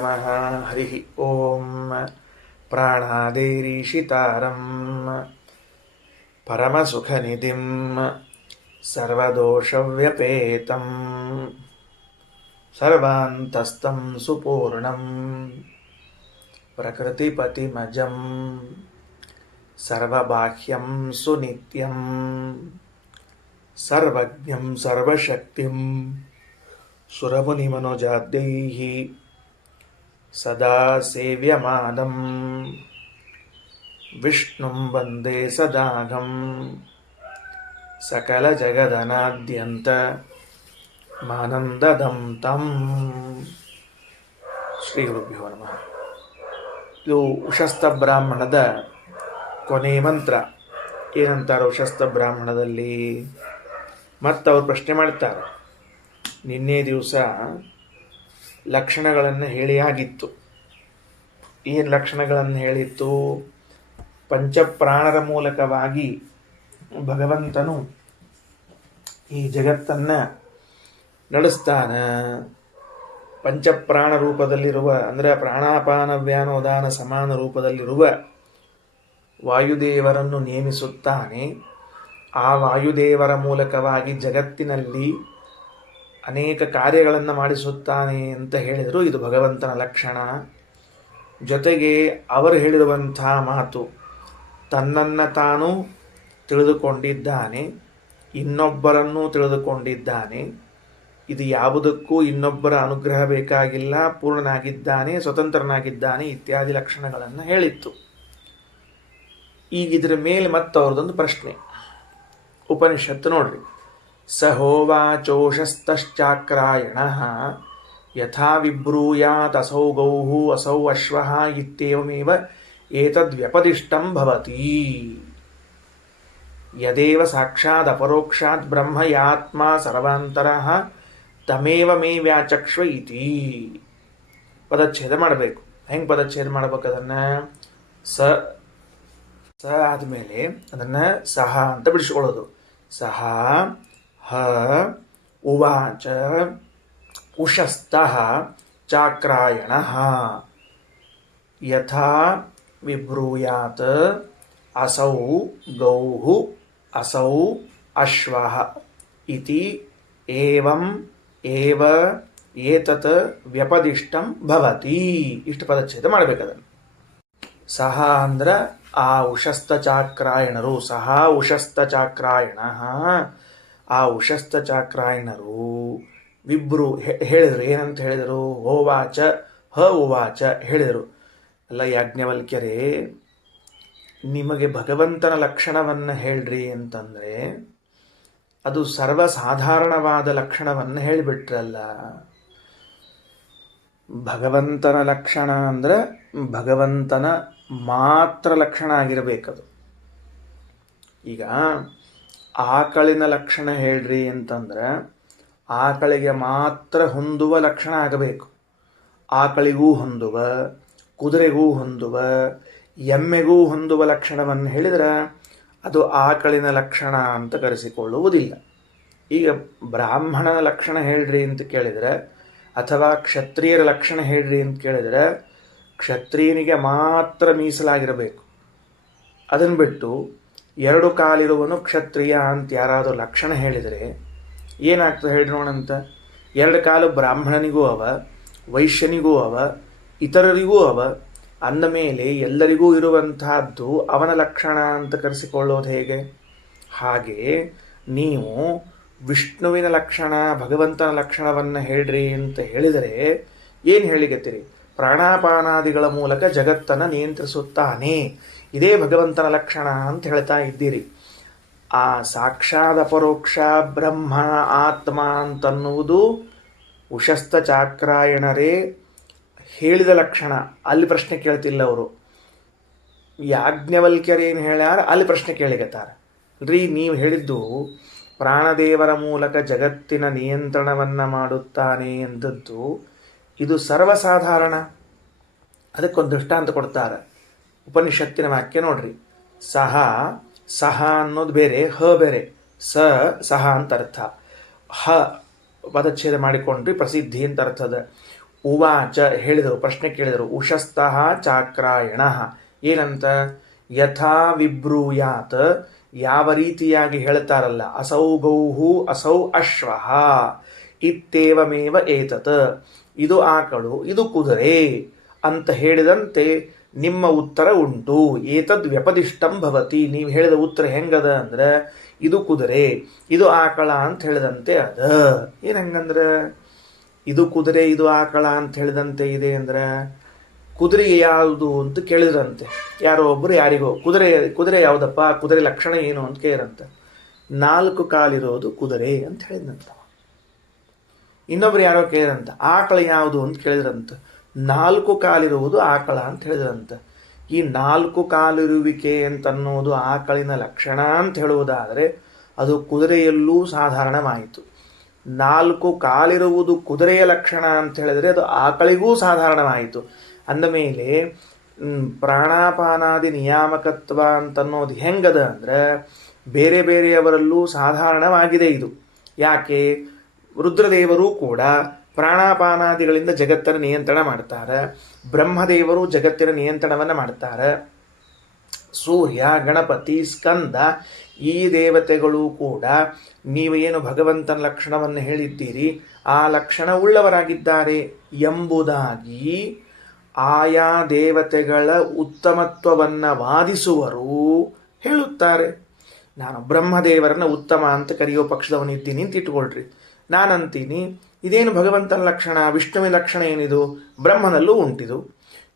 ನಮಃ. ಹರಿ ಓಂ. ಪ್ರಾಣಾದೇರೀಶಿತಾರಂ ಪರಮಸುಖನಿಧಿಂ ಸರ್ವದೋಷವ್ಯಪೇತಂ ಸರ್ವಾಂತಸ್ಥಂ ಸುಪೂರ್ಣಂ ಪ್ರಕೃತಿಪತಿಮಜಂ ಸರ್ವಬಾಹ್ಯಂ ಸುನಿತ್ಯಂ ಸರ್ವಜ್ಞಂ ಸರ್ವಶಕ್ತಿಂ ಸುರಮುನಿಮನೋಜಾದ್ಯೈಃ ಸದಾ ಸೇವ್ಯಮಾನಂ ವಿಷ್ಣುಂ ವಂದೇ ಸದಾಘಂ ಸಕಲಜಗದನಾದ್ಯಂತ ಮಾನಂದದಂ ತಂ. ಶ್ರೀ ಗುರುಭ್ಯೋ ನಮಃ. ಇದು ಉಶಸ್ತ ಬ್ರಾಹ್ಮಣದ ಕೊನೆ ಮಂತ್ರ. ಏನಂತಾರೆ ಉಶಸ್ತ ಬ್ರಾಹ್ಮಣದಲ್ಲಿ? ಮತ್ತು ಅವರು ಪ್ರಶ್ನೆ ಮಾಡ್ತಾರೆ, ನಿನ್ನೆ ದಿವಸ ಲಕ್ಷಣಗಳನ್ನು ಹೇಳಿ ಆಗಿತ್ತು. ಏನು ಲಕ್ಷಣಗಳನ್ನು ಹೇಳಿತ್ತು? ಪಂಚಪ್ರಾಣರ ಮೂಲಕವಾಗಿ ಭಗವಂತನು ಈ ಜಗತ್ತನ್ನು ನಡೆಸ್ತಾನೆ. ಪಂಚಪ್ರಾಣ ರೂಪದಲ್ಲಿರುವ, ಅಂದರೆ ಪ್ರಾಣಾಪಾನ ವ್ಯಾನೋದಾನ ಸಮಾನ ರೂಪದಲ್ಲಿರುವ ವಾಯುದೇವರನ್ನು ನೇಮಿಸುತ್ತಾನೆ. ಆ ವಾಯುದೇವರ ಮೂಲಕವಾಗಿ ಜಗತ್ತಿನಲ್ಲಿ ಅನೇಕ ಕಾರ್ಯಗಳನ್ನು ಮಾಡಿಸುತ್ತಾನೆ ಅಂತ ಹೇಳಿದರು. ಇದು ಭಗವಂತನ ಲಕ್ಷಣ. ಜೊತೆಗೆ ಅವರು ಹೇಳಿರುವಂಥ ಮಾತು, ತನ್ನನ್ನು ತಾನು ತಿಳಿದುಕೊಂಡಿದ್ದಾನೆ, ಇನ್ನೊಬ್ಬರನ್ನು ತಿಳಿದುಕೊಂಡಿದ್ದಾನೆ. ಇದು ಯಾವುದಕ್ಕೂ ಇನ್ನೊಬ್ಬರ ಅನುಗ್ರಹ ಬೇಕಾಗಿಲ್ಲ, ಪೂರ್ಣನಾಗಿದ್ದಾನೆ, ಸ್ವತಂತ್ರನಾಗಿದ್ದಾನೆ ಇತ್ಯಾದಿ ಲಕ್ಷಣಗಳನ್ನು ಹೇಳಿತ್ತು. ಈಗ ಇದರ ಮೇಲೆ ಮತ್ತೆ ಅವ್ರದ್ದೊಂದು ಪ್ರಶ್ನೆ. ಉಪನಿಷತ್ತು ನೋಡ್ರಿ. ಸಹೋವಾಚೋಷಸ್ತಶ್ಚಾಕ್ರಾಯಣಃ ಯಥಾ ವಿಬ್ರೂಯಾತ್ ಅಸೌ ಗೌಃ ಅಸೌ ಅಶ್ವಃ ಇತ್ಯೇವಮೇವ ಏತದ್ವ್ಯಪದಿಷ್ಟಂ ಭವತಿ. ಯದೇವ ಸಾಕ್ಷಾತ್ ಅಪರೋಕ್ಷಾತ್ ಬ್ರಹ್ಮ ಯಾತ್ಮ ಸರ್ವಾಂತರಃ ತಮೇವ ಮೇ ವ್ಯಾಚಕ್ಷ್ವ ಇತಿ. ಪದಚ್ಛೇದ ಮಾಡಬೇಕು. ಹೆಂಗೆ ಪದಚ್ಛೇದ ಮಾಡ್ಬೇಕು? ಅದನ್ನು ಸ ಆದಮೇಲೆ ಅದನ್ನು ಸಹ ಅಂತ ಬಿಡಿಸ್ಕೊಳ್ಳೋದು. ಸಹ ಹ ಉವಾಚ ಉಶಸ್ತಃ ಚಾಕ್ರಾಯಣಃ ಯಥಾ ವಿಬ್ರೂಯಾತ್ ಅಸೌ ಗೌಃ ಅಸೌ ಅಶ್ವಃ ಇತಿ ಏವಂ ಏವ ಏತತ್ ವ್ಯಪದಿಷ್ಟಂ ಭವತಿ. ಇಷ್ಟು ಪದಚ್ಛೇದ ಮಾಡಬೇಕದನ್ನು. ಸಹ ಅಂದ್ರೆ ಆ ಉಶಸ್ತ ಚಾಕ್ರಾಯಣರು. ಸಹ ಉಶಸ್ತ ಚಾಕ್ರಾಯಣಃ, ಆ ಉಶಸ್ತ ಚಾಕ್ರಾಯಣರು ವಿಬ್ರು ಹೇಳಿದರು. ಏನಂತ ಹೇಳಿದರು? ಹೋವಾಚ ಹ ಉವಾಚ ಹೇಳಿದರು. ಅಲ್ಲ ಯಾಜ್ಞವಲ್ಕ್ಯರೇ, ನಿಮಗೆ ಭಗವಂತನ ಲಕ್ಷಣವನ್ನು ಹೇಳ್ರಿ ಅಂತಂದರೆ ಅದು ಸರ್ವಸಾಧಾರಣವಾದ ಲಕ್ಷಣವನ್ನು ಹೇಳಿಬಿಟ್ರಲ್ಲ. ಭಗವಂತನ ಲಕ್ಷಣ ಅಂದರೆ ಭಗವಂತನ ಮಾತ್ರ ಲಕ್ಷಣ ಆಗಿರಬೇಕದು. ಈಗ ಆಕಳಿನ ಲಕ್ಷಣ ಹೇಳ್ರಿ ಅಂತಂದ್ರೆ ಆಕಳಿಗೆ ಮಾತ್ರ ಹೊಂದುವ ಲಕ್ಷಣ ಆಗಬೇಕು. ಆಕಳಿಗೂ ಹೊಂದುವ, ಕುದುರೆಗೂ ಹೊಂದುವ, ಎಮ್ಮೆಗೂ ಹೊಂದುವ ಲಕ್ಷಣವನ್ನು ಹೇಳಿದರೆ ಅದು ಆಕಳಿನ ಲಕ್ಷಣ ಅಂತ ಕರೆಸಿಕೊಳ್ಳುವುದಿಲ್ಲ. ಈಗ ಬ್ರಾಹ್ಮಣನ ಲಕ್ಷಣ ಹೇಳ್ರಿ ಅಂತ ಕೇಳಿದರೆ, ಅಥವಾ ಕ್ಷತ್ರಿಯರ ಲಕ್ಷಣ ಹೇಳ್ರಿ ಅಂತ ಕೇಳಿದರೆ ಕ್ಷತ್ರಿಯನಿಗೆ ಮಾತ್ರ ಮೀಸಲಾಗಿರಬೇಕು. ಅದನ್ನು ಬಿಟ್ಟು ಎರಡು ಕಾಲಿರುವನು ಕ್ಷತ್ರಿಯ ಅಂತ ಯಾರಾದರೂ ಲಕ್ಷಣ ಹೇಳಿದರೆ ಏನಾಗ್ತದೆ ಹೇಳಿ ನೋಡಂತ? ಎರಡು ಕಾಲು ಬ್ರಾಹ್ಮಣನಿಗೂ ಅವ, ವೈಶ್ಯನಿಗೂ ಅವ, ಇತರರಿಗೂ ಅವ. ಅಂದ ಮೇಲೆ ಎಲ್ಲರಿಗೂ ಇರುವಂತಹದ್ದು ಅವನ ಲಕ್ಷಣ ಅಂತ ಕರೆಸಿಕೊಳ್ಳೋದು ಹೇಗೆ? ಹಾಗೆ ನೀವು ವಿಷ್ಣುವಿನ ಲಕ್ಷಣ, ಭಗವಂತನ ಲಕ್ಷಣವನ್ನು ಹೇಳ್ರಿ ಅಂತ ಹೇಳಿದರೆ ಏನು ಹೇಳಿಕತ್ತೀರಿ? ಪ್ರಾಣಾಪಾನಾದಿಗಳ ಮೂಲಕ ಜಗತ್ತನ್ನು ನಿಯಂತ್ರಿಸುತ್ತಾನೆ, ಇದೇ ಭಗವಂತನ ಲಕ್ಷಣ ಅಂತ ಹೇಳ್ತಾ ಇದ್ದೀರಿ. ಆ ಸಾಕ್ಷಾತ್ ಅಪರೋಕ್ಷ ಬ್ರಹ್ಮ ಆತ್ಮ ಅಂತನ್ನುವುದು ಉಶಸ್ತ ಚಾಕ್ರಾಯಣರೇ ಹೇಳಿದ ಲಕ್ಷಣ. ಅಲ್ಲಿ ಪ್ರಶ್ನೆ ಕೇಳ್ತಿಲ್ಲ ಅವರು. ಯಾಜ್ಞವಲ್ಕ್ಯರೇನು ಹೇಳ್ಯಾರ ಅಲ್ಲಿ ಪ್ರಶ್ನೆ ಕೇಳಿಗತ್ತಾರೆ. ರೀ, ನೀವು ಹೇಳಿದ್ದು ಪ್ರಾಣದೇವರ ಮೂಲಕ ಜಗತ್ತಿನ ನಿಯಂತ್ರಣವನ್ನು ಮಾಡುತ್ತಾನೆ ಎಂದದ್ದು ಇದು ಸರ್ವಸಾಧಾರಣ. ಅದಕ್ಕೊಂದು ದೃಷ್ಟಾಂತ ಕೊಡ್ತಾರೆ. ಉಪನಿಷತ್ತಿನ ವಾಕ್ಯ ನೋಡ್ರಿ. ಸಹ ಸಹ ಅನ್ನೋದು ಬೇರೆ, ಹ ಬೇರೆ. ಸಹ ಅಂತ ಅರ್ಥ. ಹ ಪದಚ್ಛೇದ ಮಾಡಿಕೊಂಡ್ರಿ ಪ್ರಸಿದ್ಧಿ ಅಂತ ಅರ್ಥದ. ಉವಾಚ ಹೇಳಿದರು, ಪ್ರಶ್ನೆ ಕೇಳಿದರು. ಉಷಸ್ತಃ ಚಾಕ್ರಾಯಣ ಏನಂತ? ಯಥಾ ವಿಬ್ರೂಯಾತ್, ಯಾವ ರೀತಿಯಾಗಿ ಹೇಳ್ತಾರಲ್ಲ, ಅಸೌ ಗೌಹು ಅಸೌ ಅಶ್ವಃ ಇತ್ಯೇವಮೇವ ಏತತ್, ಇದು ಆಕಳು ಇದು ಕುದುರೆ ಅಂತ ಹೇಳಿದಂತೆ ನಿಮ್ಮ ಉತ್ತರ ಉಂಟು. ಏತದ್ ವ್ಯಪದಿಷ್ಟಂ ಭವತಿ, ನೀವು ಹೇಳಿದ ಉತ್ತರ ಹೆಂಗದ ಅಂದ್ರೆ ಇದು ಕುದುರೆ ಇದು ಆಕಳ ಅಂತ ಹೇಳಿದಂತೆ ಅದ. ಏನ್ ಹಂಗಂದ್ರ ಇದು ಕುದುರೆ ಇದು ಆಕಳ ಅಂತ ಹೇಳಿದಂತೆ ಇದೆ ಅಂದ್ರೆ ಕುದುರೆ ಯಾವುದು ಅಂತ ಕೇಳಿದ್ರಂತೆ ಯಾರೋ ಒಬ್ಬರು ಯಾರಿಗೋ. ಕುದುರೆ ಯಾವುದಪ್ಪ, ಕುದುರೆ ಲಕ್ಷಣ ಏನು ಅಂತ ಕೇಳಿರಂತೆ. 4 ಕಾಲಿರೋದು ಕುದುರೆ ಅಂತ ಹೇಳಿದಂತ. ಇನ್ನೊಬ್ರು ಯಾರೋ ಕೇಳಿದ್ರಂತ ಆಕಳ ಯಾವುದು ಅಂತ ಕೇಳಿದ್ರಂತ. 4 ಕಾಲಿರುವುದು ಆಕಳ ಅಂತ ಹೇಳಿದ್ರಂತ. ಈ 4 ಕಾಲಿರುವಿಕೆ ಅಂತನ್ನೋದು ಆಕಳಿನ ಲಕ್ಷಣ ಅಂತ ಹೇಳುವುದಾದರೆ ಅದು ಕುದುರೆಯಲ್ಲೂ ಸಾಧಾರಣವಾಯಿತು. 4 ಕಾಲಿರುವುದು ಕುದುರೆಯ ಲಕ್ಷಣ ಅಂತ ಹೇಳಿದರೆ ಅದು ಆಕಳಿಗೂ ಸಾಧಾರಣವಾಯಿತು. ಅಂದ ಮೇಲೆ ಪ್ರಾಣಾಪಾನಾದಿ ನಿಯಾಮಕತ್ವ ಅಂತನ್ನೋದು ಹೆಂಗದ ಅಂದ್ರೆ ಬೇರೆ ಬೇರೆಯವರಲ್ಲೂ ಸಾಧಾರಣವಾಗಿದೆ ಇದು. ಯಾಕೆ? ರುದ್ರದೇವರು ಕೂಡ ಪ್ರಾಣಾಪಾನಾದಿಗಳಿಂದ ಜಗತ್ತನ್ನು ನಿಯಂತ್ರಣ ಮಾಡ್ತಾರೆ. ಬ್ರಹ್ಮದೇವರು ಜಗತ್ತಿನ ನಿಯಂತ್ರಣವನ್ನು ಮಾಡ್ತಾರೆ. ಸೂರ್ಯ, ಗಣಪತಿ, ಸ್ಕಂದ ಈ ದೇವತೆಗಳು ಕೂಡ ನೀವು ಏನು ಭಗವಂತನ ಲಕ್ಷಣವನ್ನು ಹೇಳಿದ್ದೀರಿ ಆ ಲಕ್ಷಣ ಉಳ್ಳವರಾಗಿದ್ದಾರೆ ಎಂಬುದಾಗಿ ಆಯಾ ದೇವತೆಗಳ ಉತ್ತಮತ್ವವನ್ನು ವಾದಿಸುವರು ಹೇಳುತ್ತಾರೆ. ನಾನು ಬ್ರಹ್ಮದೇವರನ್ನ ಉತ್ತಮ ಅಂತ ಕರೆಯೋ ಪಕ್ಷದವನಿದ್ದೀನಿ ಅಂತ ಇಟ್ಕೊಳ್ರಿ. ನಾನಂತೀನಿ ಇದೇನು ಭಗವಂತನ ಲಕ್ಷಣ, ವಿಷ್ಣುವಿನ ಲಕ್ಷಣ ಏನಿದು, ಬ್ರಹ್ಮನಲ್ಲೂ ಉಂಟಿದು.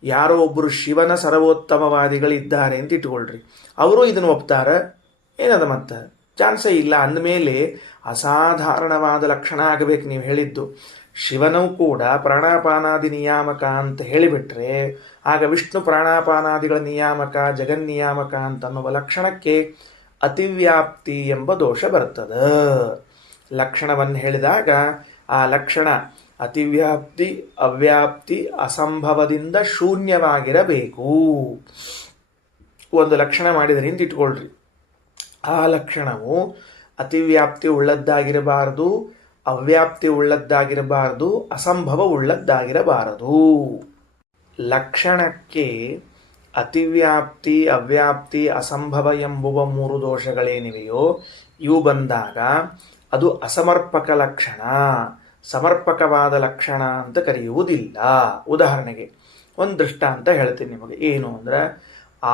ಯಾರೋ ಒಬ್ಬರು ಶಿವನ ಸರ್ವೋತ್ತಮವಾದಿಗಳಿದ್ದಾರೆ ಅಂತ ಇಟ್ಕೊಳ್ರಿ, ಅವರು ಇದನ್ನು ಒಪ್ತಾರೆ. ಏನದ ಮತ್ತೆ ಚಾನ್ಸೇ ಇಲ್ಲ. ಅಂದಮೇಲೆ ಅಸಾಧಾರಣವಾದ ಲಕ್ಷಣ ಆಗಬೇಕು ನೀವು ಹೇಳಿದ್ದು. ಶಿವನೂ ಕೂಡ ಪ್ರಾಣಾಪಾನಾದಿ ನಿಯಾಮಕ ಅಂತ ಹೇಳಿಬಿಟ್ರೆ ಆಗ ವಿಷ್ಣು ಪ್ರಾಣಾಪಾನಾದಿಗಳ ನಿಯಾಮಕ ಜಗನ್ನಿಯಾಮಕ ಅಂತ ಅನ್ನುವ ಲಕ್ಷಣಕ್ಕೆ ಅತಿವ್ಯಾಪ್ತಿ ಎಂಬ ದೋಷ ಬರ್ತದ. ಲಕ್ಷಣವನ್ನು ಹೇಳಿದಾಗ ಆ ಲಕ್ಷಣ ಅತಿವ್ಯಾಪ್ತಿ ಅವ್ಯಾಪ್ತಿ ಅಸಂಭವದಿಂದ ಶೂನ್ಯವಾಗಿರಬೇಕು. ಒಂದು ಲಕ್ಷಣ ಮಾಡಿದರೆ ಅಂತ ಇಟ್ಕೊಳ್ರಿ, ಆ ಲಕ್ಷಣವು ಅತಿವ್ಯಾಪ್ತಿ ಉಳ್ಳದ್ದಾಗಿರಬಾರದು, ಅವ್ಯಾಪ್ತಿ ಉಳ್ಳದ್ದಾಗಿರಬಾರದು, ಅಸಂಭವ ಉಳ್ಳದ್ದಾಗಿರಬಾರದು. ಲಕ್ಷಣಕ್ಕೆ ಅತಿವ್ಯಾಪ್ತಿ ಅವ್ಯಾಪ್ತಿ ಅಸಂಭವ ಎಂಬುವ 3 ದೋಷಗಳೇನಿವೆಯೋ ಇವು ಬಂದಾಗ ಅದು ಅಸಮರ್ಪಕ ಲಕ್ಷಣ, ಸಮರ್ಪಕವಾದ ಲಕ್ಷಣ ಅಂತ ಕರೆಯುವುದಿಲ್ಲ. ಉದಾಹರಣೆಗೆ ಒಂದು ದೃಷ್ಟಾಂತ ಹೇಳ್ತೀನಿ ನಿಮಗೆ. ಏನು ಅಂದ್ರೆ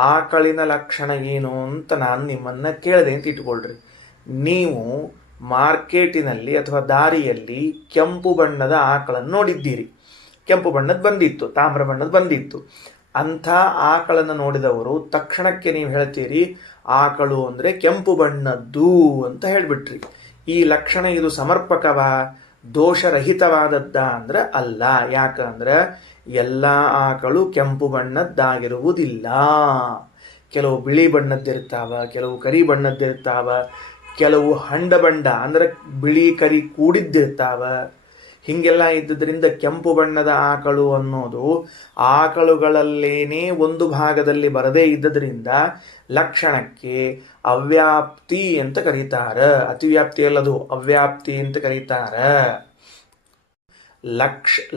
ಆಕಳಿನ ಲಕ್ಷಣ ಏನು ಅಂತ ನಾನು ನಿಮ್ಮನ್ನ ಕೇಳಿದೆ ಅಂತ ಇಟ್ಕೊಳ್ರಿ. ನೀವು ಮಾರ್ಕೆಟಿನಲ್ಲಿ ಅಥವಾ ದಾರಿಯಲ್ಲಿ ಕೆಂಪು ಬಣ್ಣದ ಆಕಳನ್ನು ನೋಡಿದ್ದೀರಿ. ಕೆಂಪು ಬಣ್ಣದ ಬಂದಿತ್ತು, ತಾಮ್ರ ಬಣ್ಣದ ಬಂದಿತ್ತು. ಅಂಥ ಆಕಳನ್ನು ನೋಡಿದವರು ತಕ್ಷಣಕ್ಕೆ ನೀವು ಹೇಳ್ತೀರಿ ಆಕಳು ಅಂದರೆ ಕೆಂಪು ಬಣ್ಣದ್ದು ಅಂತ ಹೇಳಿಬಿಟ್ರಿ. ಈ ಲಕ್ಷಣ ಇದು ಸಮರ್ಪಕವ, ದೋಷರಹಿತವಾದದ್ದ ಅಂದ್ರೆ ಅಲ್ಲ. ಯಾಕಂದ್ರೆ ಎಲ್ಲ ಆಕಳು ಕೆಂಪು ಬಣ್ಣದ್ದಾಗಿರುವುದಿಲ್ಲ. ಕೆಲವು ಬಿಳಿ ಬಣ್ಣದ್ದಿರ್ತಾವ, ಕೆಲವು ಕರಿ ಬಣ್ಣದ್ದಿರ್ತಾವ, ಕೆಲವು ಹಂಡ ಬಣ್ಣ ಅಂದ್ರೆ ಬಿಳಿ ಕರಿ ಕೂಡಿದ್ದಿರ್ತಾವ. ಹೀಗೆಲ್ಲ ಇದ್ದುದರಿಂದ ಕೆಂಪು ಬಣ್ಣದ ಆಕಳು ಅನ್ನೋದು ಆಕಳುಗಳಲ್ಲೇನೇ ಒಂದು ಭಾಗದಲ್ಲಿ ಬರದೇ ಇದ್ದದ್ರಿಂದ ಲಕ್ಷಣಕ್ಕೆ ಅವ್ಯಾಪ್ತಿ ಅಂತ ಕರೀತಾರೆ. ಅತಿವ್ಯಾಪ್ತಿ ಅಲ್ಲದು, ಅವ್ಯಾಪ್ತಿ ಅಂತ ಕರೀತಾರೆ.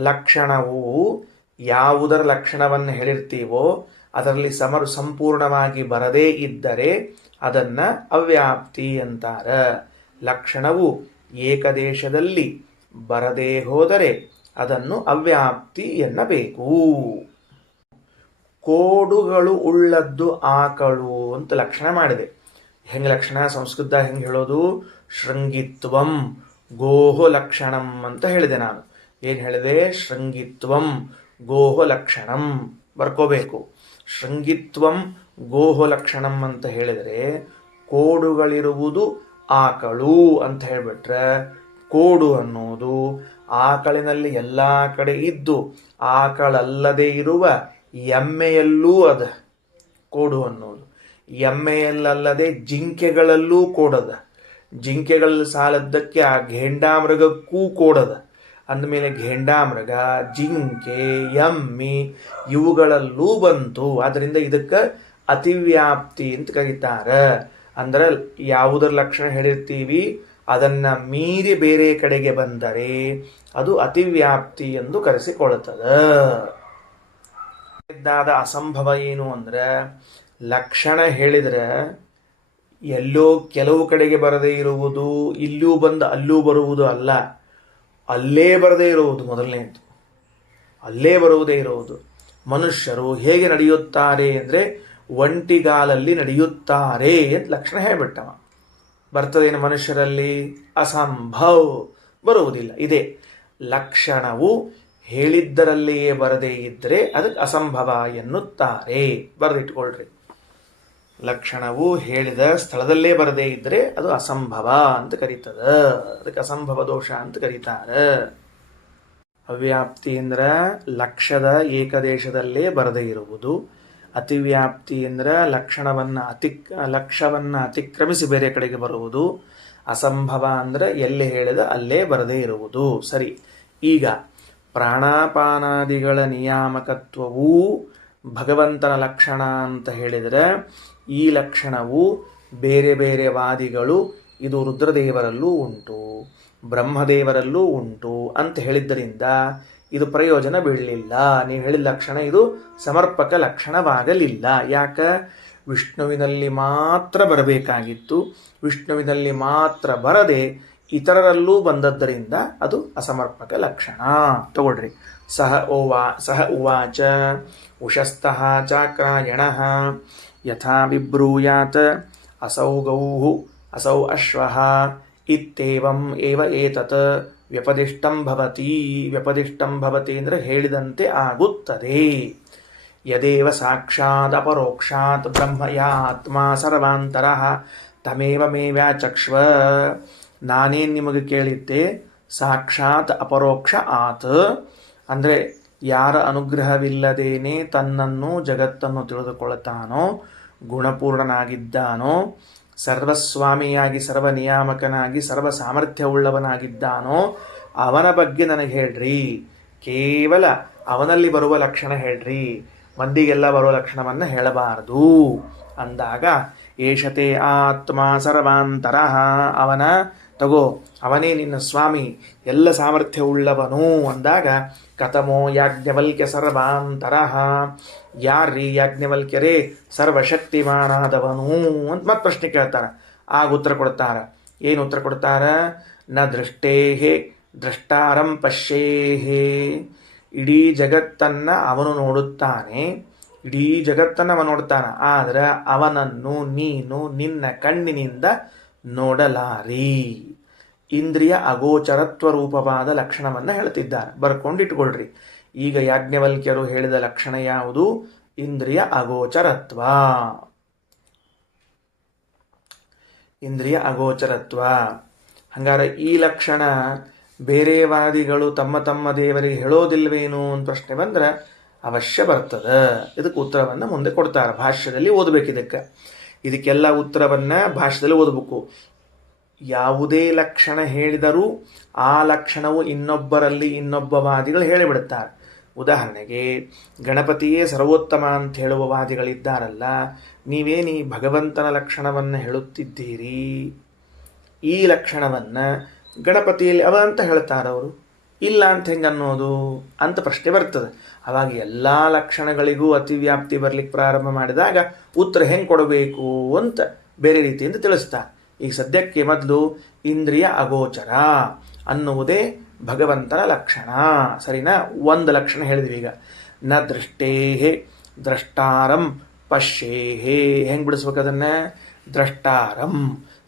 ಲಕ್ಷಣವು ಯಾವುದರ ಲಕ್ಷಣವನ್ನು ಹೇಳಿರ್ತೀವೋ ಅದರಲ್ಲಿ ಸಂಪೂರ್ಣವಾಗಿ ಬರದೇ ಇದ್ದರೆ ಅದನ್ನ ಅವ್ಯಾಪ್ತಿ ಅಂತಾರ. ಲಕ್ಷಣವು ಏಕದೇಶದಲ್ಲಿ ಬರದೇ ಹೋದರೆ ಅದನ್ನು ಅವ್ಯಾಪ್ತಿ ಎನ್ನಬೇಕು. ಕೋಡುಗಳು ಉಳ್ಳದ್ದು ಆಕಳು ಅಂತ ಲಕ್ಷಣ ಮಾಡಿದೆ. ಹೆಂಗೆ ಲಕ್ಷಣ ಸಂಸ್ಕೃತ ಹೆಂಗೆ ಹೇಳೋದು? ಶೃಂಗಿತ್ವಂ ಗೋಹೋ ಲಕ್ಷಣಂ ಅಂತ ಹೇಳಿದೆ ನಾನು. ಏನು ಹೇಳಿದೆ? ಶೃಂಗಿತ್ವಂ ಗೋಹೋ ಲಕ್ಷಣಂ ಬರ್ಕೋಬೇಕು. ಶೃಂಗಿತ್ವಂ ಗೋಹೋ ಲಕ್ಷಣಂ ಅಂತ ಹೇಳಿದರೆ ಕೋಡುಗಳಿರುವುದು ಆಕಳು ಅಂತ ಹೇಳಿಬಿಟ್ರೆ ಕೋಡು ಅನ್ನೋದು ಆಕಳಿನಲ್ಲಿ ಎಲ್ಲ ಕಡೆ ಇದ್ದು ಆಕಳಲ್ಲದೆ ಇರುವ ಎಮ್ಮೆಯಲ್ಲೂ ಅದ ಕೋಡು ಅನ್ನೋದು. ಎಮ್ಮೆಯಲ್ಲದೆ ಜಿಂಕೆಗಳಲ್ಲೂ ಕೋಡದ. ಜಿಂಕೆಗಳಲ್ಲಿ ಸಾಲದ್ದಕ್ಕೆ ಆ ಘೇಂಡಾಮೃಗಕ್ಕೂ ಕೋಡದ. ಅಂದಮೇಲೆ ಘೇಂಡಾಮೃಗ, ಜಿಂಕೆ, ಎಮ್ಮಿ ಇವುಗಳಲ್ಲೂ ಬಂತು. ಆದ್ದರಿಂದ ಇದಕ್ಕೆ ಅತಿವ್ಯಾಪ್ತಿ ಅಂತ ಕರೀತಾರೆ. ಅಂದ್ರೆ ಯಾವುದರ ಲಕ್ಷಣ ಹೇಳಿರ್ತೀವಿ ಅದನ್ನ ಮೀರಿ ಬೇರೆ ಕಡೆಗೆ ಬಂದರೆ ಅದು ಅತಿವ್ಯಾಪ್ತಿ ಎಂದು ಕರೆಸಿಕೊಳ್ಳುತ್ತದೆ. ಇದ್ದಾದ ಅಸಂಭವ ಏನು ಅಂದ್ರೆ ಲಕ್ಷಣ ಹೇಳಿದ್ರೆ ಎಲ್ಲೋ ಕೆಲವು ಕಡೆಗೆ ಬರದೇ ಇರುವುದು, ಇಲ್ಲೂ ಬಂದು ಅಲ್ಲೂ ಬರುವುದು ಅಲ್ಲ, ಅಲ್ಲೇ ಬರದೇ ಇರುವುದು ಮೊದಲನೇದು, ಅಲ್ಲೇ ಬರುವುದೇ ಇರುವುದು. ಮನುಷ್ಯರು ಹೇಗೆ ನಡೆಯುತ್ತಾರೆ ಅಂದರೆ ಒಂಟಿಗಾಲಲ್ಲಿ ನಡೆಯುತ್ತಾರೆ ಅಂತ ಲಕ್ಷಣ ಹೇಳ್ಬಿಟ್ಟವ. ಬರ್ತದೇನು ಮನುಷ್ಯರಲ್ಲಿ? ಅಸಂಭವ್, ಬರುವುದಿಲ್ಲ. ಇದೆ ಲಕ್ಷಣವು ಹೇಳಿದ್ದರಲ್ಲಿಯೇ ಬರದೇ ಇದ್ದರೆ ಅದಕ್ಕೆ ಅಸಂಭವ ಎನ್ನುತ್ತಾರೆ. ಬರೆದಿಟ್ಕೊಳ್ರಿ. ಲಕ್ಷಣವು ಹೇಳಿದ ಸ್ಥಳದಲ್ಲೇ ಬರದೇ ಇದ್ದರೆ ಅದು ಅಸಂಭವ ಅಂತ ಕರೀತದ. ಅದಕ್ಕೆ ಅಸಂಭವ ದೋಷ ಅಂತ ಕರೀತಾರೆ. ಅವ್ಯಾಪ್ತಿ ಅಂದ್ರೆ ಲಕ್ಷ್ಯದ ಏಕದೇಶದಲ್ಲೇ ಬರದೇ ಇರುವುದು. ಅತಿವ್ಯಾಪ್ತಿ ಅಂದ್ರೆ ಲಕ್ಷ್ಯವನ್ನು ಅತಿಕ್ರಮಿಸಿ ಬೇರೆ ಕಡೆಗೆ ಬರುವುದು. ಅಸಂಭವ ಅಂದ್ರೆ ಎಲ್ಲಿ ಹೇಳಿದ ಅಲ್ಲೇ ಬರದೇ ಇರುವುದು. ಸರಿ, ಈಗ ಪ್ರಾಣಾಪಾನಾದಿಗಳ ನಿಯಾಮಕತ್ವವೂ ಭಗವಂತನ ಲಕ್ಷಣ ಅಂತ ಹೇಳಿದರೆ ಈ ಲಕ್ಷಣವು ಬೇರೆ ಬೇರೆ ವಾದಿಗಳು ಇದು ರುದ್ರದೇವರಲ್ಲೂ ಉಂಟು, ಬ್ರಹ್ಮದೇವರಲ್ಲೂ ಉಂಟು ಅಂತ ಹೇಳಿದ್ದರಿಂದ ಇದು ಪ್ರಯೋಜನ ಬೀಳಲಿಲ್ಲ. ನೀವು ಹೇಳಿದ ಲಕ್ಷಣ ಇದು ಸಮರ್ಪಕ ಲಕ್ಷಣವಾಗಲಿಲ್ಲ. ಯಾಕ? ವಿಷ್ಣುವಿನಲ್ಲಿ ಮಾತ್ರ ಬರಬೇಕಾಗಿತ್ತು, ವಿಷ್ಣುವಿನಲ್ಲಿ ಮಾತ್ರ ಬರದೆ ಇತರರಲ್ಲೂ ಬಂದದ್ದರಿಂದ ಅದು ಅಸಮರ್ಪಕ ಲಕ್ಷಣ. ತಗೊಳ್ರಿ. ಸಹ ಉವಾಚ ಉಷಸ್ತಃ ಚಾಕ್ರಾಯಣಃ ಯಥಾ ವಿಬ್ರೂಯಾತ್ ಅಸೌ ಗೌಃ ಅಸೌ ಅಶ್ವಃ ಇತ್ಯೇವಂ ಏವ ಏತತ್ ವ್ಯಪದಿಷ್ಟಂ ಭವತಿ. ವ್ಯಪದಿಷ್ಟಂ ಭವತಿ ಅಂದರೆ ಹೇಳಿದಂತೆ ಆಗುತ್ತದೆ. ಯದೇವ ಸಾಕ್ಷಾತ್ ಅಪರೋಕ್ಷಾತ್ ಬ್ರಹ್ಮ ಯಾ ಆತ್ಮ ಸರ್ವಾಂತರಃ ತಮೇವ ಮೇ ವ್ಯಾಚಕ್ಷ್ವ. ನಾನೇನು ನಿಮಗೆ ಕೇಳಿದ್ದೆ? ಸಾಕ್ಷಾತ್ ಅಪರೋಕ್ಷ ಆತ್ ಅಂದರೆ ಯಾರ ಅನುಗ್ರಹವಿಲ್ಲದೇನೆ ತನ್ನನ್ನು ಜಗತ್ತನ್ನು ತಿಳಿದುಕೊಳ್ಳುತ್ತಾನೋ, ಗುಣಪೂರ್ಣನಾಗಿದ್ದಾನೋ, ಸರ್ವಸ್ವಾಮಿಯಾಗಿ ಸರ್ವ ನಿಯಾಮಕನಾಗಿ ಸರ್ವ ಸಾಮರ್ಥ್ಯವುಳ್ಳವನಾಗಿದ್ದಾನೋ ಅವನ ಬಗ್ಗೆ ನನಗೆ ಹೇಳ್ರಿ. ಕೇವಲ ಅವನಲ್ಲಿ ಬರುವ ಲಕ್ಷಣ ಹೇಳ್ರಿ, ಮಂದಿಗೆಲ್ಲ ಬರುವ ಲಕ್ಷಣವನ್ನು ಹೇಳಬಾರದು ಅಂದಾಗ ಏಷತೆ ಆತ್ಮ ಸರ್ವಾಂತರಃ, ಅವನ ತಗೋ, ಅವನೇ ನಿನ್ನ ಸ್ವಾಮಿ, ಎಲ್ಲ ಸಾಮರ್ಥ್ಯವುಳ್ಳವನು ಅಂದಾಗ ಕಥಮೋ ಯಾಜ್ಞವಲ್ಕ್ಯ ಸರ್ವಾಂತರಃ, ಯಾರ್ರೀ ಯಾಜ್ಞವಲ್ಕ್ಯರೇ? ಸರ್ವಶಕ್ತಿಮಾನಾದವನು ಅಂತ ಮತ್ತೆ ಪ್ರಶ್ನೆ ಕೇಳ್ತಾರ. ಆಗ ಉತ್ತರ ಕೊಡ್ತಾರ. ಏನು ಉತ್ತರ ಕೊಡ್ತಾರ? ನ ದೃಷ್ಟೇಹೇ ದ್ರಷ್ಟಾರಂ ಪಶ್ಯೇಹೇ. ಇಡೀ ಜಗತ್ತನ್ನ ಅವನು ನೋಡುತ್ತಾನೆ, ಇಡೀ ಜಗತ್ತನ್ನು ಅವನು ನೋಡ್ತಾನ, ಆದ್ರೆ ಅವನನ್ನು ನೀನು ನಿನ್ನ ಕಣ್ಣಿನಿಂದ ನೋಡಲಾರಿ. ಇಂದ್ರಿಯ ಅಗೋಚರತ್ವ ರೂಪವಾದ ಲಕ್ಷಣವನ್ನು ಹೇಳ್ತಿದ್ದಾರೆ. ಬರ್ಕೊಂಡಿಟ್ಕೊಳ್ರಿ. ಈಗ ಯಾಜ್ಞವಲ್ಕ್ಯರು ಹೇಳಿದ ಲಕ್ಷಣ ಯಾವುದು? ಇಂದ್ರಿಯ ಅಗೋಚರತ್ವ. ಇಂದ್ರಿಯ ಅಗೋಚರತ್ವ. ಹಂಗಾರೆ ಈ ಲಕ್ಷಣ ಬೇರೆ ವಾದಿಗಳು ತಮ್ಮ ತಮ್ಮ ದೇವರಿಗೆ ಹೇಳೋದಿಲ್ವೇನು ಅಂತ ಪ್ರಶ್ನೆ ಬಂದ್ರೆ ಅವಶ್ಯ ಬರ್ತದೆ. ಇದಕ್ಕೆ ಉತ್ತರವನ್ನು ಮುಂದೆ ಕೊಡ್ತಾರೆ. ಭಾಷ್ಯದಲ್ಲಿ ಓದಬೇಕು. ಇದಕ್ಕೆಲ್ಲ ಉತ್ತರವನ್ನು ಭಾಷ್ಯದಲ್ಲಿ ಓದಬೇಕು. ಯಾವುದೇ ಲಕ್ಷಣ ಹೇಳಿದರೂ ಆ ಲಕ್ಷಣವು ಇನ್ನೊಬ್ಬರಲ್ಲಿ ಇನ್ನೊಬ್ಬ ವಾದಿಗಳು ಹೇಳಿಬಿಡುತ್ತಾರೆ. ಉದಾಹರಣೆಗೆ ಗಣಪತಿಯೇ ಸರ್ವೋತ್ತಮ ಅಂತ ಹೇಳುವ ವಾದಿಗಳಿದ್ದಾರಲ್ಲ, ನೀವೇನೀ ಭಗವಂತನ ಲಕ್ಷಣವನ್ನು ಹೇಳುತ್ತಿದ್ದೀರಿ, ಈ ಲಕ್ಷಣವನ್ನು ಗಣಪತಿಯಲ್ಲಿ ಅವ ಅಂತ ಹೇಳ್ತಾರವರು, ಇಲ್ಲ ಅಂತ ಹೆಂಗೆ ಅನ್ನೋದು ಅಂತ ಪ್ರಶ್ನೆ ಬರ್ತದೆ. ಅವಾಗ ಎಲ್ಲ ಲಕ್ಷಣಗಳಿಗೂ ಅತಿವ್ಯಾಪ್ತಿ ಬರಲಿಕ್ಕೆ ಪ್ರಾರಂಭ ಮಾಡಿದಾಗ ಉತ್ತರ ಹೆಂಗೆ ಕೊಡಬೇಕು ಅಂತ ಬೇರೆ ರೀತಿಯಿಂದ ತಿಳಿಸ್ತಾರೆ. ಈಗ ಸದ್ಯಕ್ಕೆ ಮೊದಲು ಇಂದ್ರಿಯ ಅಗೋಚರ ಅನ್ನುವುದೇ ಭಗವಂತನ ಲಕ್ಷಣ. ಸರಿನಾ? ಒಂದು ಲಕ್ಷಣ ಹೇಳಿದ್ವಿ. ಈಗ ನ ದೃಷ್ಟೇಹೇ ದ್ರಷ್ಟಾರಂ ಪಶ್ಯೇಹೇ. ಹೆಂಗೆ ಬಿಡಿಸ್ಬೇಕು ಅದನ್ನು? ದ್ರಷ್ಟಾರಂ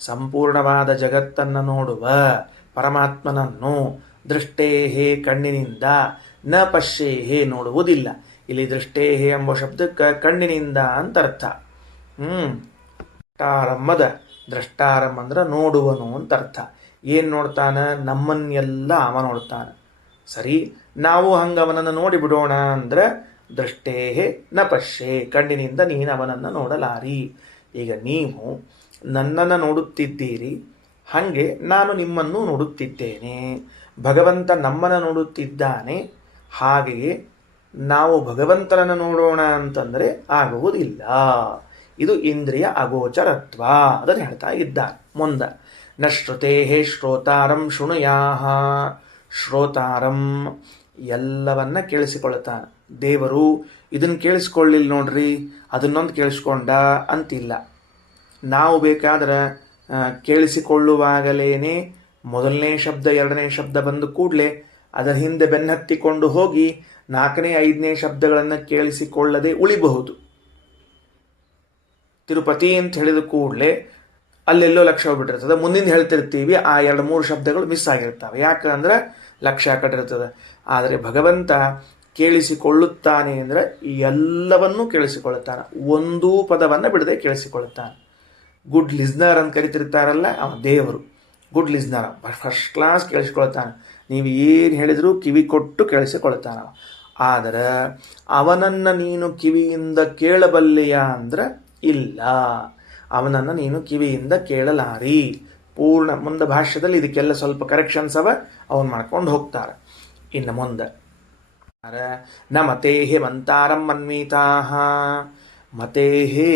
ಸಂಪೂರ್ಣವಾದ ಜಗತ್ತನ್ನು ನೋಡುವ ಪರಮಾತ್ಮನನ್ನು, ದೃಷ್ಟೇಹೇ ಕಣ್ಣಿನಿಂದ, ನ ಪಶ್ಯೇಹೇ ನೋಡುವುದಿಲ್ಲ. ಇಲ್ಲಿ ದೃಷ್ಟೇಹೇ ಎಂಬ ಶಬ್ದಕ್ಕೆ ಕಣ್ಣಿನಿಂದ ಅಂತ ಅರ್ಥ. ದ್ರಷ್ಟಾರಮ್ಮದ ದ್ರಷ್ಟಾರಂ ಅಂದ್ರೆ ನೋಡುವನು ಅಂತ ಅರ್ಥ. ಏನು ನೋಡ್ತಾನ? ನಮ್ಮನ್ನೆಲ್ಲ ಅವ ನೋಡ್ತಾನೆ. ಸರಿ, ನಾವು ಹಂಗೆ ಅವನನ್ನು ನೋಡಿ ಬಿಡೋಣ ಅಂದ್ರೆ ದೃಷ್ಟೇಹೇ ನ ಪಶ್ಯೇ, ಕಣ್ಣಿನಿಂದ ನೀನು ಅವನನ್ನು ನೋಡಲಾರಿ. ಈಗ ನೀವು ನನ್ನನ್ನು ನೋಡುತ್ತಿದ್ದೀರಿ, ಹಾಗೆ ನಾನು ನಿಮ್ಮನ್ನು ನೋಡುತ್ತಿದ್ದೇನೆ. ಭಗವಂತ ನಮ್ಮನ್ನು ನೋಡುತ್ತಿದ್ದಾನೆ, ಹಾಗೆಯೇ ನಾವು ಭಗವಂತನನ್ನು ನೋಡೋಣ ಅಂತಂದರೆ ಆಗುವುದಿಲ್ಲ. ಇದು ಇಂದ್ರಿಯ ಅಗೋಚರತ್ವ. ಅದನ್ನು ಹೇಳ್ತಾ ಇದ್ದಾರೆ ಮುಂದೆ. ನ ಶ್ರುತೇಹೇ ಶ್ರೋತಾರಂ ಶೃಣುಯಾಹ. ಶ್ರೋತಾರಂ ಎಲ್ಲವನ್ನ ಕೇಳಿಸಿಕೊಳ್ಳುತ್ತಾನೆ. ದೇವರು ಇದನ್ನು ಕೇಳಿಸ್ಕೊಳ್ಳಿಲ್ಲ ನೋಡ್ರಿ, ಅದನ್ನೊಂದು ಕೇಳಿಸ್ಕೊಂಡ ಅಂತಿಲ್ಲ. ನಾವು ಬೇಕಾದ್ರೆ ಕೇಳಿಸಿಕೊಳ್ಳುವಾಗಲೇನೆ ಮೊದಲನೇ ಶಬ್ದ ಎರಡನೇ ಶಬ್ದ ಬಂದು ಕೂಡಲೇ ಅದರ ಹಿಂದೆ ಬೆನ್ನತ್ತಿಕೊಂಡು ಹೋಗಿ ನಾಲ್ಕನೇ ಐದನೇ ಶಬ್ದಗಳನ್ನು ಕೇಳಿಸಿಕೊಳ್ಳದೆ ಉಳಿಬಹುದು. ತಿರುಪತಿ ಅಂತ ಹೇಳಿದ ಕೂಡಲೇ ಅಲ್ಲೆಲ್ಲೋ ಲಕ್ಷ್ಯ ಹೋಗ್ಬಿಟ್ಟಿರ್ತದೆ, ಮುಂದಿನ ಹೇಳ್ತಿರ್ತೀವಿ, ಆ 2-3 ಶಬ್ದಗಳು ಮಿಸ್ ಆಗಿರ್ತವೆ. ಯಾಕಂದ್ರೆ ಲಕ್ಷ್ಯ ಕಟ್ಟಿರ್ತದೆ. ಆದರೆ ಭಗವಂತ ಕೇಳಿಸಿಕೊಳ್ಳುತ್ತಾನೆ ಅಂದರೆ ಎಲ್ಲವನ್ನೂ ಕೇಳಿಸಿಕೊಳ್ಳುತ್ತಾನೆ, ಒಂದೂ ಪದವನ್ನು ಬಿಡದೆ ಕೇಳಿಸಿಕೊಳ್ಳುತ್ತಾನೆ. ಗುಡ್ ಲಿಸ್ನರ್ ಅಂತ ಕರಿತಿರ್ತಾರಲ್ಲ, ಅವನ ದೇವರು ಗುಡ್ ಲಿಸ್ನರ್, ಫಸ್ಟ್ ಕ್ಲಾಸ್ ಕೇಳಿಸಿಕೊಳ್ತಾನೆ. ನೀವು ಏನು ಹೇಳಿದರೂ ಕಿವಿ ಕೊಟ್ಟು ಕೇಳಿಸಿಕೊಳ್ತಾನೆ. ಆದರೆ ಅವನನ್ನು ನೀನು ಕಿವಿಯಿಂದ ಕೇಳಬಲ್ಲೆಯಾ ಅಂದ್ರೆ ಇಲ್ಲ, ಅವನನ್ನು ನೀನು ಕಿವಿಯಿಂದ ಕೇಳಲಾರಿ. ಪೂರ್ಣ ಮುಂದೆ ಭಾಷ್ಯದಲ್ಲಿ ಇದಕ್ಕೆಲ್ಲ ಸ್ವಲ್ಪ ಕರೆಕ್ಷನ್ಸ್ ಅವ, ಅವನು ಮಾಡ್ಕೊಂಡು ಹೋಗ್ತಾರೆ. ಇನ್ನು ಮುಂದೆ ನ ಮತೇಹೇ ಮಂತಾರಂ ಮನ್ಮೀತಾಹ, ಮತೇಹೇ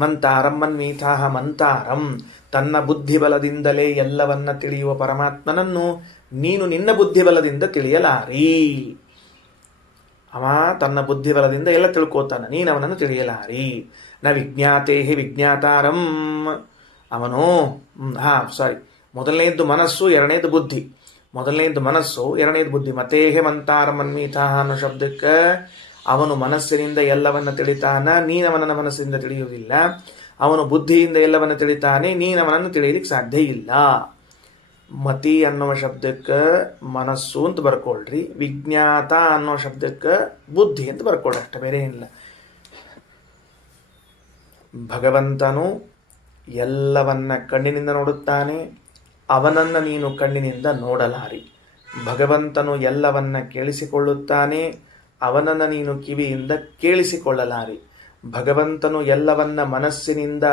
ಮಂತಾರಂ ಮನ್ಮೀತಾಹ. ಮಂತಾರಂ ತನ್ನ ಬುದ್ಧಿಬಲದಿಂದಲೇ ಎಲ್ಲವನ್ನ ತಿಳಿಯುವ ಪರಮಾತ್ಮನನ್ನು ನೀನು ನಿನ್ನ ಬುದ್ಧಿಬಲದಿಂದ ತಿಳಿಯಲಾರಿ. ಅವ ತನ್ನ ಬುದ್ಧಿಬಲದಿಂದ ಎಲ್ಲ ತಿಳ್ಕೋತಾನೆ, ನೀನು ಅವನನ್ನು ತಿಳಿಯಲಾರಿ. ನ ವಿಜ್ಞಾತೇಹಿ ವಿಜ್ಞಾತಾರಂ, ಅವನು ಮೊದಲನೇದ್ದು ಮನಸ್ಸು, ಎರಡನೇದು ಬುದ್ಧಿ. ಮೊದಲನೇದು ಮನಸ್ಸು, ಎರಡನೇದು ಬುದ್ಧಿ. ಮತೇಹೆ ಮಂತಾರಂ ಮನ್ಮೀತಾಹ ಅನ್ನೋ ಶಬ್ದಕ್ಕೆ ಅವನು ಮನಸ್ಸಿನಿಂದ ಎಲ್ಲವನ್ನ ತಿಳಿತಾನ, ನೀನವನನ್ನ ಮನಸ್ಸಿನಿಂದ ತಿಳಿಯುವುದಿಲ್ಲ. ಅವನು ಬುದ್ಧಿಯಿಂದ ಎಲ್ಲವನ್ನ ತಿಳಿತಾನೆ, ನೀನವನನ್ನು ತಿಳಿಯಲಿಕ್ಕೆ ಸಾಧ್ಯ ಇಲ್ಲ. ಮತಿ ಅನ್ನುವ ಶಬ್ದಕ್ಕೆ ಮನಸ್ಸು ಅಂತ ಬರ್ಕೊಳ್ರಿ, ವಿಜ್ಞಾತ ಅನ್ನೋ ಶಬ್ದಕ್ಕೆ ಬುದ್ಧಿ ಅಂತ ಬರ್ಕೊಳ್ರಿ, ಅಷ್ಟೇ, ಬೇರೆ ಏನಿಲ್ಲ. ಭಗವಂತನು ಎಲ್ಲವನ್ನ ಕಣ್ಣಿನಿಂದ ನೋಡುತ್ತಾನೆ, ಅವನನ್ನು ನೀನು ಕಣ್ಣಿನಿಂದ ನೋಡಲಾರಿ. ಭಗವಂತನು ಎಲ್ಲವನ್ನ ಕೇಳಿಸಿಕೊಳ್ಳುತ್ತಾನೆ, ಅವನನ್ನು ನೀನು ಕಿವಿಯಿಂದ ಕೇಳಿಸಿಕೊಳ್ಳಲಾರಿ. ಭಗವಂತನು ಎಲ್ಲವನ್ನ ಮನಸ್ಸಿನಿಂದ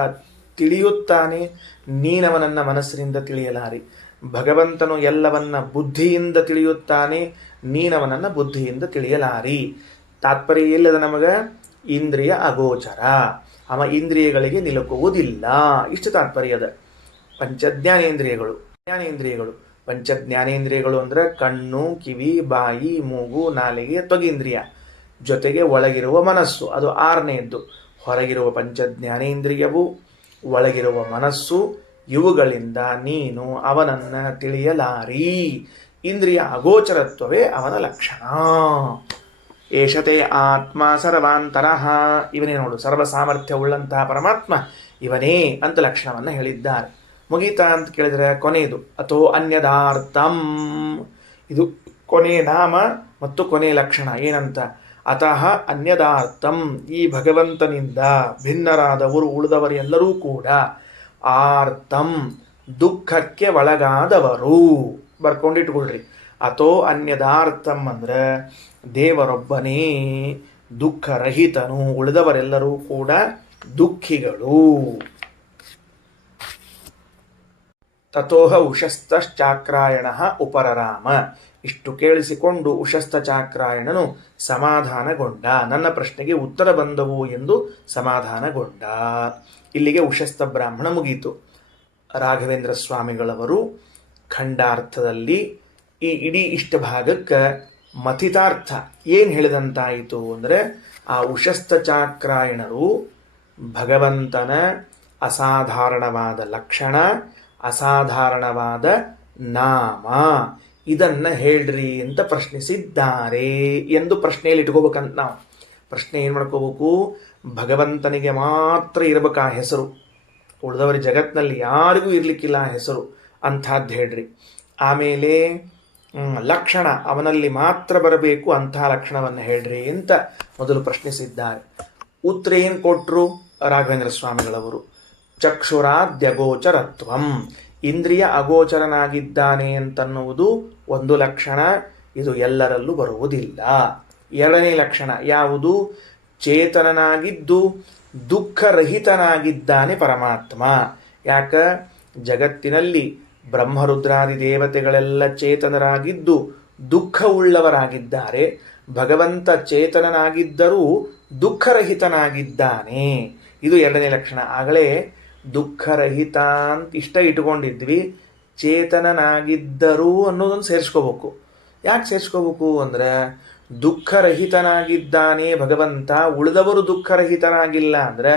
ತಿಳಿಯುತ್ತಾನೆ, ನೀನವನನ್ನ ಮನಸ್ಸಿನಿಂದ ತಿಳಿಯಲಾರಿ. ಭಗವಂತನು ಎಲ್ಲವನ್ನ ಬುದ್ಧಿಯಿಂದ ತಿಳಿಯುತ್ತಾನೆ, ನೀನವನನ್ನ ಬುದ್ಧಿಯಿಂದ ತಿಳಿಯಲಾರಿ. ತಾತ್ಪರ್ಯ ಇಲ್ಲದ ನಮಗ ಇಂದ್ರಿಯ ಅಗೋಚರ, ಅವ ಇಂದ್ರಿಯಗಳಿಗೆ ನಿಲುಕುವುದಿಲ್ಲ, ಇಷ್ಟು ತಾತ್ಪರ್ಯದ. ಪಂಚಜ್ಞಾನೇಂದ್ರಿಯಗಳು, ಜ್ಞಾನೇಂದ್ರಿಯಗಳು, ಪಂಚಜ್ಞಾನೇಂದ್ರಿಯಗಳು ಅಂದ್ರೆ ಕಣ್ಣು, ಕಿವಿ, ಬಾಯಿ, ಮೂಗು, ನಾಲಿಗೆ, ತ್ವಗೀಂದ್ರಿಯ, ಜೊತೆಗೆ ಒಳಗಿರುವ ಮನಸ್ಸು, ಅದು 6ನೇದ್ದು. ಹೊರಗಿರುವ ಪಂಚಜ್ಞಾನೇಂದ್ರಿಯವು, ಒಳಗಿರುವ ಮನಸ್ಸು, ಇವುಗಳಿಂದ ನೀನು ಅವನನ್ನ ತಿಳಿಯಲಾರಿ. ಇಂದ್ರಿಯ ಅಗೋಚರತ್ವವೇ ಅವನ ಲಕ್ಷಣ. ಏಷತೆ ಆತ್ಮ ಸರ್ವಾಂತರಃ, ಇವನೇ ನೋಡು ಸರ್ವ ಸಾಮರ್ಥ್ಯ ಉಳ್ಳಂತಹ ಪರಮಾತ್ಮ ಇವನೇ ಅಂತ ಲಕ್ಷಣವನ್ನು ಹೇಳಿದ್ದಾರೆ. ಮುಗೀತಾ ಅಂತ ಕೇಳಿದರೆ ಕೊನೆಯದು ಅಥೋ ಅನ್ಯದಾರ್ಥಂ, ಇದು ಕೊನೆ ನಾಮ ಮತ್ತು ಕೊನೆ ಲಕ್ಷಣ. ಏನಂತ? ಅತಃ ಅನ್ಯದಾರ್ಥಂ, ಈ ಭಗವಂತನಿಂದ ಭಿನ್ನರಾದವರು ಉಳಿದವರೆಲ್ಲರೂ ಕೂಡ ಆರ್ತಂ ದುಃಖಕ್ಕೆ ಒಳಗಾದವರು. ಬರ್ಕೊಂಡಿಟ್ಕೊಳ್ರಿ. ಅಥೋ ಅನ್ಯದಾರ್ಥಂ ಅಂದ್ರೆ ದೇವರೊಬ್ಬನೇ ದುಃಖರಹಿತನು, ಉಳಿದವರೆಲ್ಲರೂ ಕೂಡ ದುಃಖಿಗಳು. ತಥೋಹ ಉಶಸ್ತಶ್ಚಾಕ್ರಾಯಣ ಉಪರರಾಮ, ಇಷ್ಟು ಕೇಳಿಸಿಕೊಂಡು ಉಶಸ್ತ ಚಾಕ್ರಾಯಣನು ಸಮಾಧಾನಗೊಂಡ, ನನ್ನ ಪ್ರಶ್ನೆಗೆ ಉತ್ತರ ಬಂದವು ಎಂದು ಸಮಾಧಾನಗೊಂಡ. ಇಲ್ಲಿಗೆ ಉಶಸ್ತ ಬ್ರಾಹ್ಮಣ ಮುಗೀತು. ರಾಘವೇಂದ್ರ ಸ್ವಾಮಿಗಳವರು ಖಂಡಾರ್ಥದಲ್ಲಿ ಈ ಇಡೀ ಇಷ್ಟ ಭಾಗಕ್ಕೆ ಮಥಿತಾರ್ಥ ಏನು ಹೇಳಿದಂತಾಯಿತು ಅಂದರೆ, ಆ ಉಶಸ್ತ ಚಾಕ್ರಾಯಣರು ಭಗವಂತನ ಅಸಾಧಾರಣವಾದ ಲಕ್ಷಣ, ಅಸಾಧಾರಣವಾದ ನಾಮ, ಇದನ್ನ ಹೇಳ್ರಿ ಅಂತ ಪ್ರಶ್ನಿಸಿದ್ದಾರೆ ಎಂದು ಪ್ರಶ್ನೆಯಲ್ಲಿ ಇಟ್ಕೋಬೇಕಂತ ನಾವು. ಪ್ರಶ್ನೆ ಏನು ಮಾಡ್ಕೋಬೇಕು? ಭಗವಂತನಿಗೆ ಮಾತ್ರ ಇರಬೇಕು ಆ ಹೆಸರು, ಉಳಿದವರ ಜಗತ್ತಿನಲ್ಲಿ ಯಾರಿಗೂ ಇರ್ಲಿಕ್ಕಿಲ್ಲ ಆ ಹೆಸರು, ಅಂಥದ್ದು ಹೇಳ್ರಿ. ಆಮೇಲೆ ಲಕ್ಷಣ ಅವನಲ್ಲಿ ಮಾತ್ರ ಬರಬೇಕು, ಅಂತಹ ಲಕ್ಷಣವನ್ನು ಹೇಳ್ರಿ ಅಂತ ಮೊದಲು ಪ್ರಶ್ನಿಸಿದ್ದಾರೆ. ಉತ್ತರ ಏನು ಕೊಟ್ಟರು ರಾಘವೇಂದ್ರ ಸ್ವಾಮಿಗಳವರು? ಚಕ್ಷುರಾದ್ಯಗೋಚರತ್ವಂ, ಇಂದ್ರಿಯ ಅಗೋಚರನಾಗಿದ್ದಾನೆ ಅಂತನ್ನುವುದು ಒಂದು ಲಕ್ಷಣ, ಇದು ಎಲ್ಲರಲ್ಲೂ ಬರುವುದಿಲ್ಲ. ಎರಡನೇ ಲಕ್ಷಣ ಯಾವುದು? ಚೇತನನಾಗಿದ್ದು ದುಃಖರಹಿತನಾಗಿದ್ದಾನೆ ಪರಮಾತ್ಮ. ಯಾಕ? ಜಗತ್ತಿನಲ್ಲಿ ಬ್ರಹ್ಮರುದ್ರಾದಿ ದೇವತೆಗಳೆಲ್ಲ ಚೇತನರಾಗಿದ್ದು ದುಃಖವುಳ್ಳವರಾಗಿದ್ದಾರೆ. ಭಗವಂತ ಚೇತನನಾಗಿದ್ದರೂ ದುಃಖರಹಿತನಾಗಿದ್ದಾನೆ, ಇದು ಎರಡನೇ ಲಕ್ಷಣ. ಆಗಲೇ ದುಃಖರಹಿತ ಅಂತ ಇಷ್ಟ ಇಟ್ಕೊಂಡಿದ್ವಿ, ಚೇತನನಾಗಿದ್ದರು ಅನ್ನೋದನ್ನು ಸೇರಿಸ್ಕೋಬೇಕು. ಯಾಕೆ ಸೇರಿಸ್ಕೋಬೇಕು ಅಂದರೆ ದುಃಖರಹಿತನಾಗಿದ್ದಾನೆ ಭಗವಂತ, ಉಳಿದವರು ದುಃಖರಹಿತನಾಗಿಲ್ಲ ಅಂದರೆ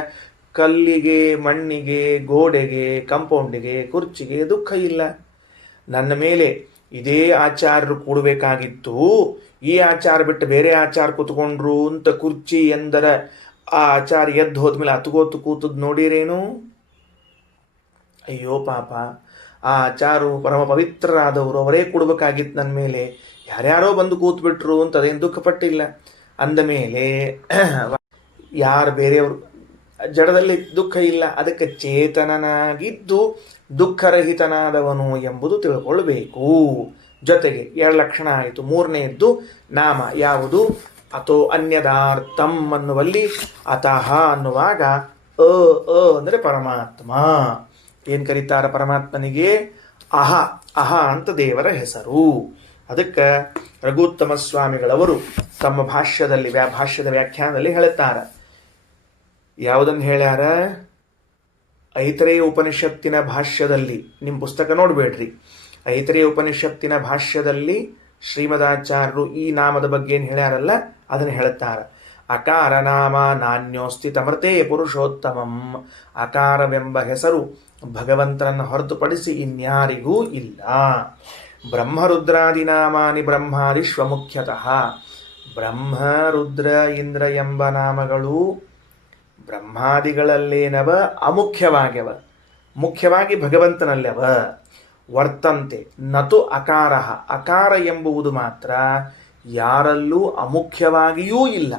ಕಲ್ಲಿಗೆ, ಮಣ್ಣಿಗೆ, ಗೋಡೆಗೆ, ಕಾಂಪೌಂಡಿಗೆ, ಕುರ್ಚಿಗೆ ದುಃಖ ಇಲ್ಲ. ನನ್ನ ಮೇಲೆ ಇದೇ ಆಚಾರ್ಯರು ಕೂಡಬೇಕಾಗಿತ್ತು, ಈ ಆಚಾರ ಬಿಟ್ಟು ಬೇರೆ ಆಚಾರ ಕೂತ್ಕೊಂಡ್ರು ಅಂತ ಕುರ್ಚಿ ಎಂದರ ಆ ಆಚಾರ ಎದ್ದು ಹೋದ್ಮೇಲೆ ಅತುಗೋತು ಕೂತದ್ ನೋಡಿರೇನು? ಅಯ್ಯೋ ಪಾಪ, ಆ ಆಚಾರು ಪರಮ ಪವಿತ್ರರಾದವರು, ಅವರೇ ಕೊಡ್ಬೇಕಾಗಿತ್ತು ನನ್ನ ಮೇಲೆ, ಯಾರ್ಯಾರೋ ಬಂದು ಕೂತ್ಬಿಟ್ರು ಅಂತ ಅದೇನು ದುಃಖಪಟ್ಟಿಲ್ಲ. ಅಂದ ಮೇಲೆ ಯಾರು ಬೇರೆಯವರು ಜಡದಲ್ಲಿ ದುಃಖ ಇಲ್ಲ, ಅದಕ್ಕೆ ಚೇತನನಾಗಿದ್ದು ದುಃಖರಹಿತನಾದವನು ಎಂಬುದು ತಿಳ್ಕೊಳ್ಬೇಕು. ಜೊತೆಗೆ 2 ಲಕ್ಷಣ ಆಯಿತು. 3ನೇದ್ದು ನಾಮ ಯಾವುದು? ಅಥೋ ಅನ್ಯದಾರ್ಥಂ ಅನ್ನುವಲ್ಲಿ ಅತಃ ಅನ್ನುವಾಗ ಅಂದರೆ ಪರಮಾತ್ಮ. ಏನು ಕರೀತಾರ ಪರಮಾತ್ಮನಿಗೆ? ಅಹ. ಅಹ ಅಂತ ದೇವರ ಹೆಸರು. ಅದಕ್ಕೆ ರಘುತ್ತಮ ಸ್ವಾಮಿಗಳವರು ತಮ್ಮ ಭಾಷ್ಯದ ವ್ಯಾಖ್ಯಾನದಲ್ಲಿ ಹೇಳುತ್ತಾರೆ. ಯಾವುದನ್ನು ಹೇಳ್ಯಾರ? ಐತರೇಯ ಉಪನಿಷತ್ತಿನ ಭಾಷ್ಯದಲ್ಲಿ, ನಿಮ್ಮ ಪುಸ್ತಕ ನೋಡಬೇಡ್ರಿ, ಐತರೇಯ ಉಪನಿಷತ್ತಿನ ಭಾಷ್ಯದಲ್ಲಿ ಶ್ರೀಮದಾಚಾರ್ಯರು ಈ ನಾಮದ ಬಗ್ಗೆ ಏನು ಹೇಳ್ಯಾರಲ್ಲ ಅದನ್ನು ಹೇಳುತ್ತಾರೆ. ಅಕಾರ ನಾಮ ನಾಣ್ಯೋಸ್ತಿ ತಮೃತೇ ಪುರುಷೋತ್ತಮಂ. ಅಕಾರವೆಂಬ ಹೆಸರು ಭಗವಂತನನ್ನು ಹೊರತುಪಡಿಸಿ ಇನ್ಯಾರಿಗೂ ಇಲ್ಲ. ಬ್ರಹ್ಮರುದ್ರಾದಿ ನಾಮಾನಿ ಬ್ರಹ್ಮಾದಿಶ್ವಮುಖ್ಯತಃ. ಬ್ರಹ್ಮ, ರುದ್ರ, ಇಂದ್ರ ಎಂಬ ನಾಮಗಳು ಬ್ರಹ್ಮಾದಿಗಳಲ್ಲೇನವ ಅಮುಖ್ಯವಾಗ್ಯವ, ಮುಖ್ಯವಾಗಿ ಭಗವಂತನಲ್ಲವ. ವರ್ತಂತೆ ನತು ಅಕಾರ. ಅಕಾರ ಎಂಬುವುದು ಮಾತ್ರ ಯಾರಲ್ಲೂ ಅಮುಖ್ಯವಾಗಿಯೂ ಇಲ್ಲ.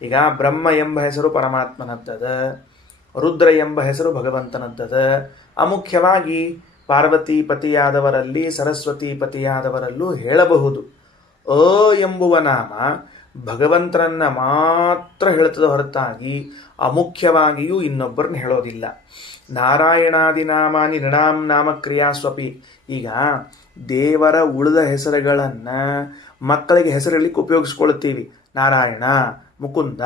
ಈಗ ಬ್ರಹ್ಮ ಎಂಬ ಹೆಸರು ಪರಮಾತ್ಮನದ್ದದ, ರುದ್ರ ಎಂಬ ಹೆಸರು ಭಗವಂತನದ್ದದ. ಅಮುಖ್ಯವಾಗಿ ಪಾರ್ವತೀಪತಿಯಾದವರಲ್ಲಿ, ಸರಸ್ವತೀಪತಿಯಾದವರಲ್ಲೂ ಹೇಳಬಹುದು. ಎಂಬುವ ನಾಮ ಭಗವಂತನನ್ನ ಮಾತ್ರ ಹೇಳುತ್ತದೆ ಹೊರತಾಗಿ ಅಮುಖ್ಯವಾಗಿಯೂ ಇನ್ನೊಬ್ಬರನ್ನ ಹೇಳೋದಿಲ್ಲ. ನಾರಾಯಣಾದಿ ನಾಮಾನಿ ನೃಣಾಂ ನಾಮಕ್ರಿಯಾಸ್ವಪಿ. ಈಗ ದೇವರ ಉಳಿದ ಹೆಸರುಗಳನ್ನು ಮಕ್ಕಳಿಗೆ ಹೆಸರಿಡಲಿಕ್ಕೆ ಉಪಯೋಗಿಸ್ಕೊಳ್ತೀವಿ. ನಾರಾಯಣ, ಮುಕುಂದ,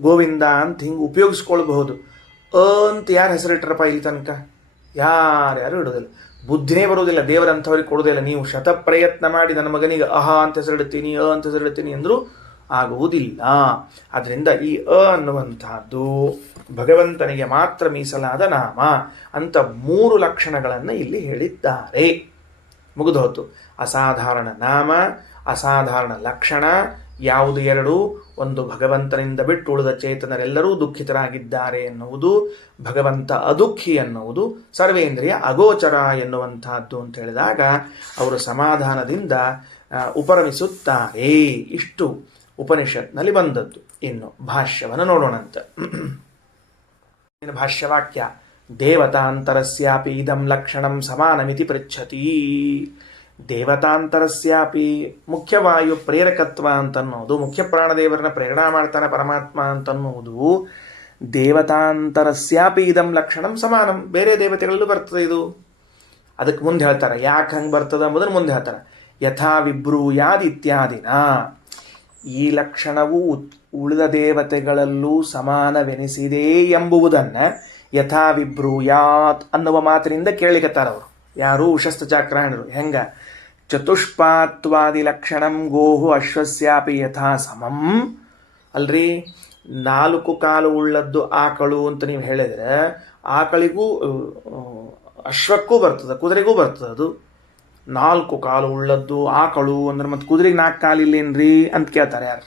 ಗೋವಿಂದ ಅಂತ ಹಿಂಗೆ ಉಪಯೋಗಿಸ್ಕೊಳ್ಬಹುದು. ಅಂತ ಯಾರು ಹೆಸರಿಟ್ಟರಪ್ಪ ಇಲ್ಲಿ ತನಕ? ಯಾರ್ಯಾರು ಇಡೋದಿಲ್ಲ, ಬುದ್ಧಿನೇ ಬರೋದಿಲ್ಲ, ದೇವರಂಥವ್ರಿಗೆ ಕೊಡೋದಿಲ್ಲ. ನೀವು ಶತಪ್ರಯತ್ನ ಮಾಡಿ ನನ್ನ ಮಗನಿಗೆ ಅಹ ಅಂತ ಹೆಸರಿಡ್ತೀನಿ, ಅಂತ ಹೆಸರಿಡ್ತೀನಿ ಅಂದರೂ ಆಗುವುದಿಲ್ಲ. ಆದ್ದರಿಂದ ಈ ಅನ್ನುವಂತಹದ್ದು ಭಗವಂತನಿಗೆ ಮಾತ್ರ ಮೀಸಲಾದ ನಾಮ ಅಂತ 3 ಲಕ್ಷಣಗಳನ್ನು ಇಲ್ಲಿ ಹೇಳಿದ್ದಾರೆ. ಮುಗಿದೋತು. ಅಸಾಧಾರಣ ನಾಮ, ಅಸಾಧಾರಣ ಲಕ್ಷಣ ಯಾವುದು? 2. ಒಂದು ಭಗವಂತನಿಂದ ಬಿಟ್ಟು ಉಳಿದ ಚೇತನರೆಲ್ಲರೂ ದುಃಖಿತರಾಗಿದ್ದಾರೆ ಎನ್ನುವುದು, ಭಗವಂತ ಅದುಃಖಿ ಎನ್ನುವುದು, ಸರ್ವೇಂದ್ರಿಯ ಅಗೋಚರ ಎನ್ನುವಂತಹದ್ದು ಅಂತ ಹೇಳಿದಾಗ ಅವರು ಸಮಾಧಾನದಿಂದ ಉಪರಮಿಸುತ್ತಾರೆ. ಇಷ್ಟು ಉಪನಿಷತ್ನಲ್ಲಿ ಬಂದದ್ದು. ಇನ್ನು ಭಾಷ್ಯವನ್ನು ನೋಡೋಣಂತ. ಭಾಷ್ಯವಾಕ್ಯ: ದೇವತಾಂತರಸ್ಯಾಪಿ ಇದಂ ಲಕ್ಷಣಂ ಸಮಾನಮಿತಿ ಪೃಚ್ಛತಿ. ದೇವತಾಂತರಸ್ಯಾಪಿ ಮುಖ್ಯವಾಯು ಪ್ರೇರಕತ್ವ ಅಂತನ್ನೋದು, ಮುಖ್ಯ ಪ್ರಾಣದೇವರನ್ನ ಪ್ರೇರಣಾ ಮಾಡ್ತಾನೆ ಪರಮಾತ್ಮ ಅಂತನ್ನುವುದು. ದೇವತಾಂತರಸ್ಯಾಪಿ ಇದಂ ಲಕ್ಷಣಂ ಸಮಾನಂ, ಬೇರೆ ದೇವತೆಗಳಲ್ಲೂ ಬರ್ತದೆ ಇದು. ಅದಕ್ಕೆ ಮುಂದೆ ಹೇಳ್ತಾರೆ ಯಾಕೆ ಹಂಗೆ ಬರ್ತದೆ ಎಂಬುದನ್ನು ಮುಂದೆ ಹೇಳ್ತಾರೆ. ಯಥಾ ವಿಬ್ರೂಯಾದ್ ಇತ್ಯಾದಿನ. ಈ ಲಕ್ಷಣವು ಉಳಿದ ದೇವತೆಗಳಲ್ಲೂ ಸಮಾನವೆನಿಸಿದೆ ಎಂಬುವುದನ್ನು ಯಥಾ ವಿಬ್ರೂಯಾತ್ ಅನ್ನುವ ಮಾತಿನಿಂದ ಕೇಳಿಕತ್ತಾರವರು. ಯಾರು? ಉಶಸ್ತ ಚಾಕ್ರಾಯಣರು. ಹೆಂಗ? ಚತುಷ್ಪಾತ್ವಾದಿ ಲಕ್ಷಣಂ ಗೋಹು ಅಶ್ವಸ್ಯಾಪಿ ಯಥಾ ಸಮಂ. ಅಲ್ರಿ, 4 ಕಾಲು ಉಳ್ಳದ್ದು ಆಕಳು ಅಂತ ನೀವು ಹೇಳಿದ್ರೆ ಆಕಳಿಗೂ ಅಶ್ವಕ್ಕೂ ಬರ್ತದೆ, ಕುದುರೆಗೂ ಬರ್ತದೆ. ಅದು 4 ಕಾಲು ಉಳ್ಳದ್ದು ಆಕಳು ಅಂದ್ರೆ ಮತ್ತೆ ಕುದುರೆಗೆ 4 ಕಾಲಿಲ್ಲೇನ್ರಿ ಅಂತ ಕೇಳ್ತಾರೆ ಯಾರು.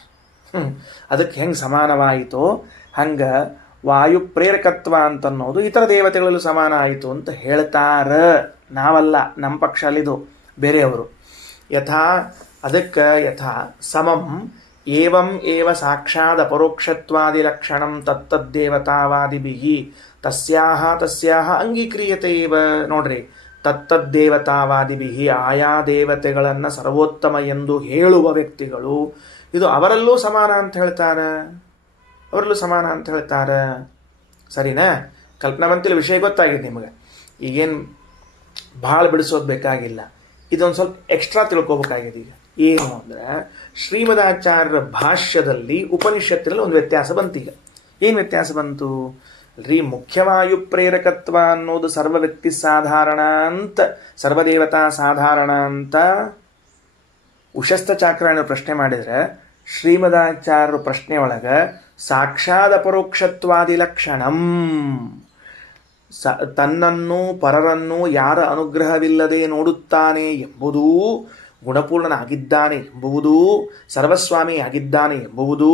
ಅದಕ್ಕೆ ಹೆಂಗೆ ಸಮಾನವಾಯಿತೋ ಹಂಗ ವಾಯು ಪ್ರೇರಕತ್ವ ಅಂತನ್ನೋದು ಇತರ ದೇವತೆಗಳಲ್ಲೂ ಸಮಾನ ಆಯಿತು ಅಂತ ಹೇಳ್ತಾರ. ನಾವಲ್ಲ, ನಮ್ಮ ಪಕ್ಷ ಅಲ್ಲಿದು, ಬೇರೆಯವರು. ಯಥಾ ಅದಕ್ಕೆ ಯಥಾ ಸಮಂ ಏವಂ ಏವ ಸಾಕ್ಷಾತ್ ಅಪರೋಕ್ಷತ್ವಾದಿ ಲಕ್ಷಣಂ ತತ್ತದ್ದೇವತಾವಾದಿಭಿಃ ತಸ್ಯಾಹ ಅಂಗೀಕ್ರಿಯತೆ ಇವ. ನೋಡ್ರಿ, ತತ್ತದ್ದೇವತಾವಾದಿಭಿಃ ಆಯಾ ದೇವತೆಗಳನ್ನು ಸರ್ವೋತ್ತಮ ಎಂದು ಹೇಳುವ ವ್ಯಕ್ತಿಗಳು ಇದು ಅವರಲ್ಲೂ ಸಮಾನ ಅಂತ ಹೇಳ್ತಾರೆ, ಅವರಲ್ಲೂ ಸಮಾನ ಅಂತ ಹೇಳ್ತಾರೆ. ಸರಿನಾ? ಕಲ್ಪನಾವಂತಿಲ ವಿಷಯ ಗೊತ್ತಾಗಿದೆ ನಿಮಗೆ. ಈಗೇನು ಭಾಳ ಬಿಡಿಸೋದು ಬೇಕಾಗಿಲ್ಲ, ಇದೊಂದು ಸ್ವಲ್ಪ ಎಕ್ಸ್ಟ್ರಾ ತಿಳ್ಕೊಬೇಕಾಗಿದೆ. ಈಗ ಏನು ಅಂದರೆ, ಶ್ರೀಮದಾಚಾರ್ಯರ ಭಾಷ್ಯದಲ್ಲಿ ಉಪನಿಷತ್ತಿನಲ್ಲಿ ಒಂದು ವ್ಯತ್ಯಾಸ ಬಂತು. ಈಗ ಏನು ವ್ಯತ್ಯಾಸ ಬಂತು? ರೀ ಮುಖ್ಯವಾಯು ಪ್ರೇರಕತ್ವ ಅನ್ನೋದು ಸರ್ವ ವ್ಯಕ್ತಿ ಸಾಧಾರಣ ಅಂತ, ಸರ್ವದೇವತಾ ಸಾಧಾರಣ ಅಂತ ಉಶಸ್ತ ಚಾಕ್ರಾಯಣರು ಪ್ರಶ್ನೆ ಮಾಡಿದರೆ, ಶ್ರೀಮದಾಚಾರ್ಯರು ಪ್ರಶ್ನೆ ಒಳಗೆ ಸಾಕ್ಷಾತ್ ಅಪರೋಕ್ಷತ್ವಾದಿ ಲಕ್ಷಣಂ, ತನ್ನನ್ನು ಪರರನ್ನು ಯಾರ ಅನುಗ್ರಹವಿಲ್ಲದೆ ನೋಡುತ್ತಾನೆ ಎಂಬುದೂ, ಗುಣಪೂರ್ಣನಾಗಿದ್ದಾನೆ ಎಂಬುವುದು, ಸರ್ವಸ್ವಾಮಿ ಆಗಿದ್ದಾನೆ ಎಂಬುವುದು,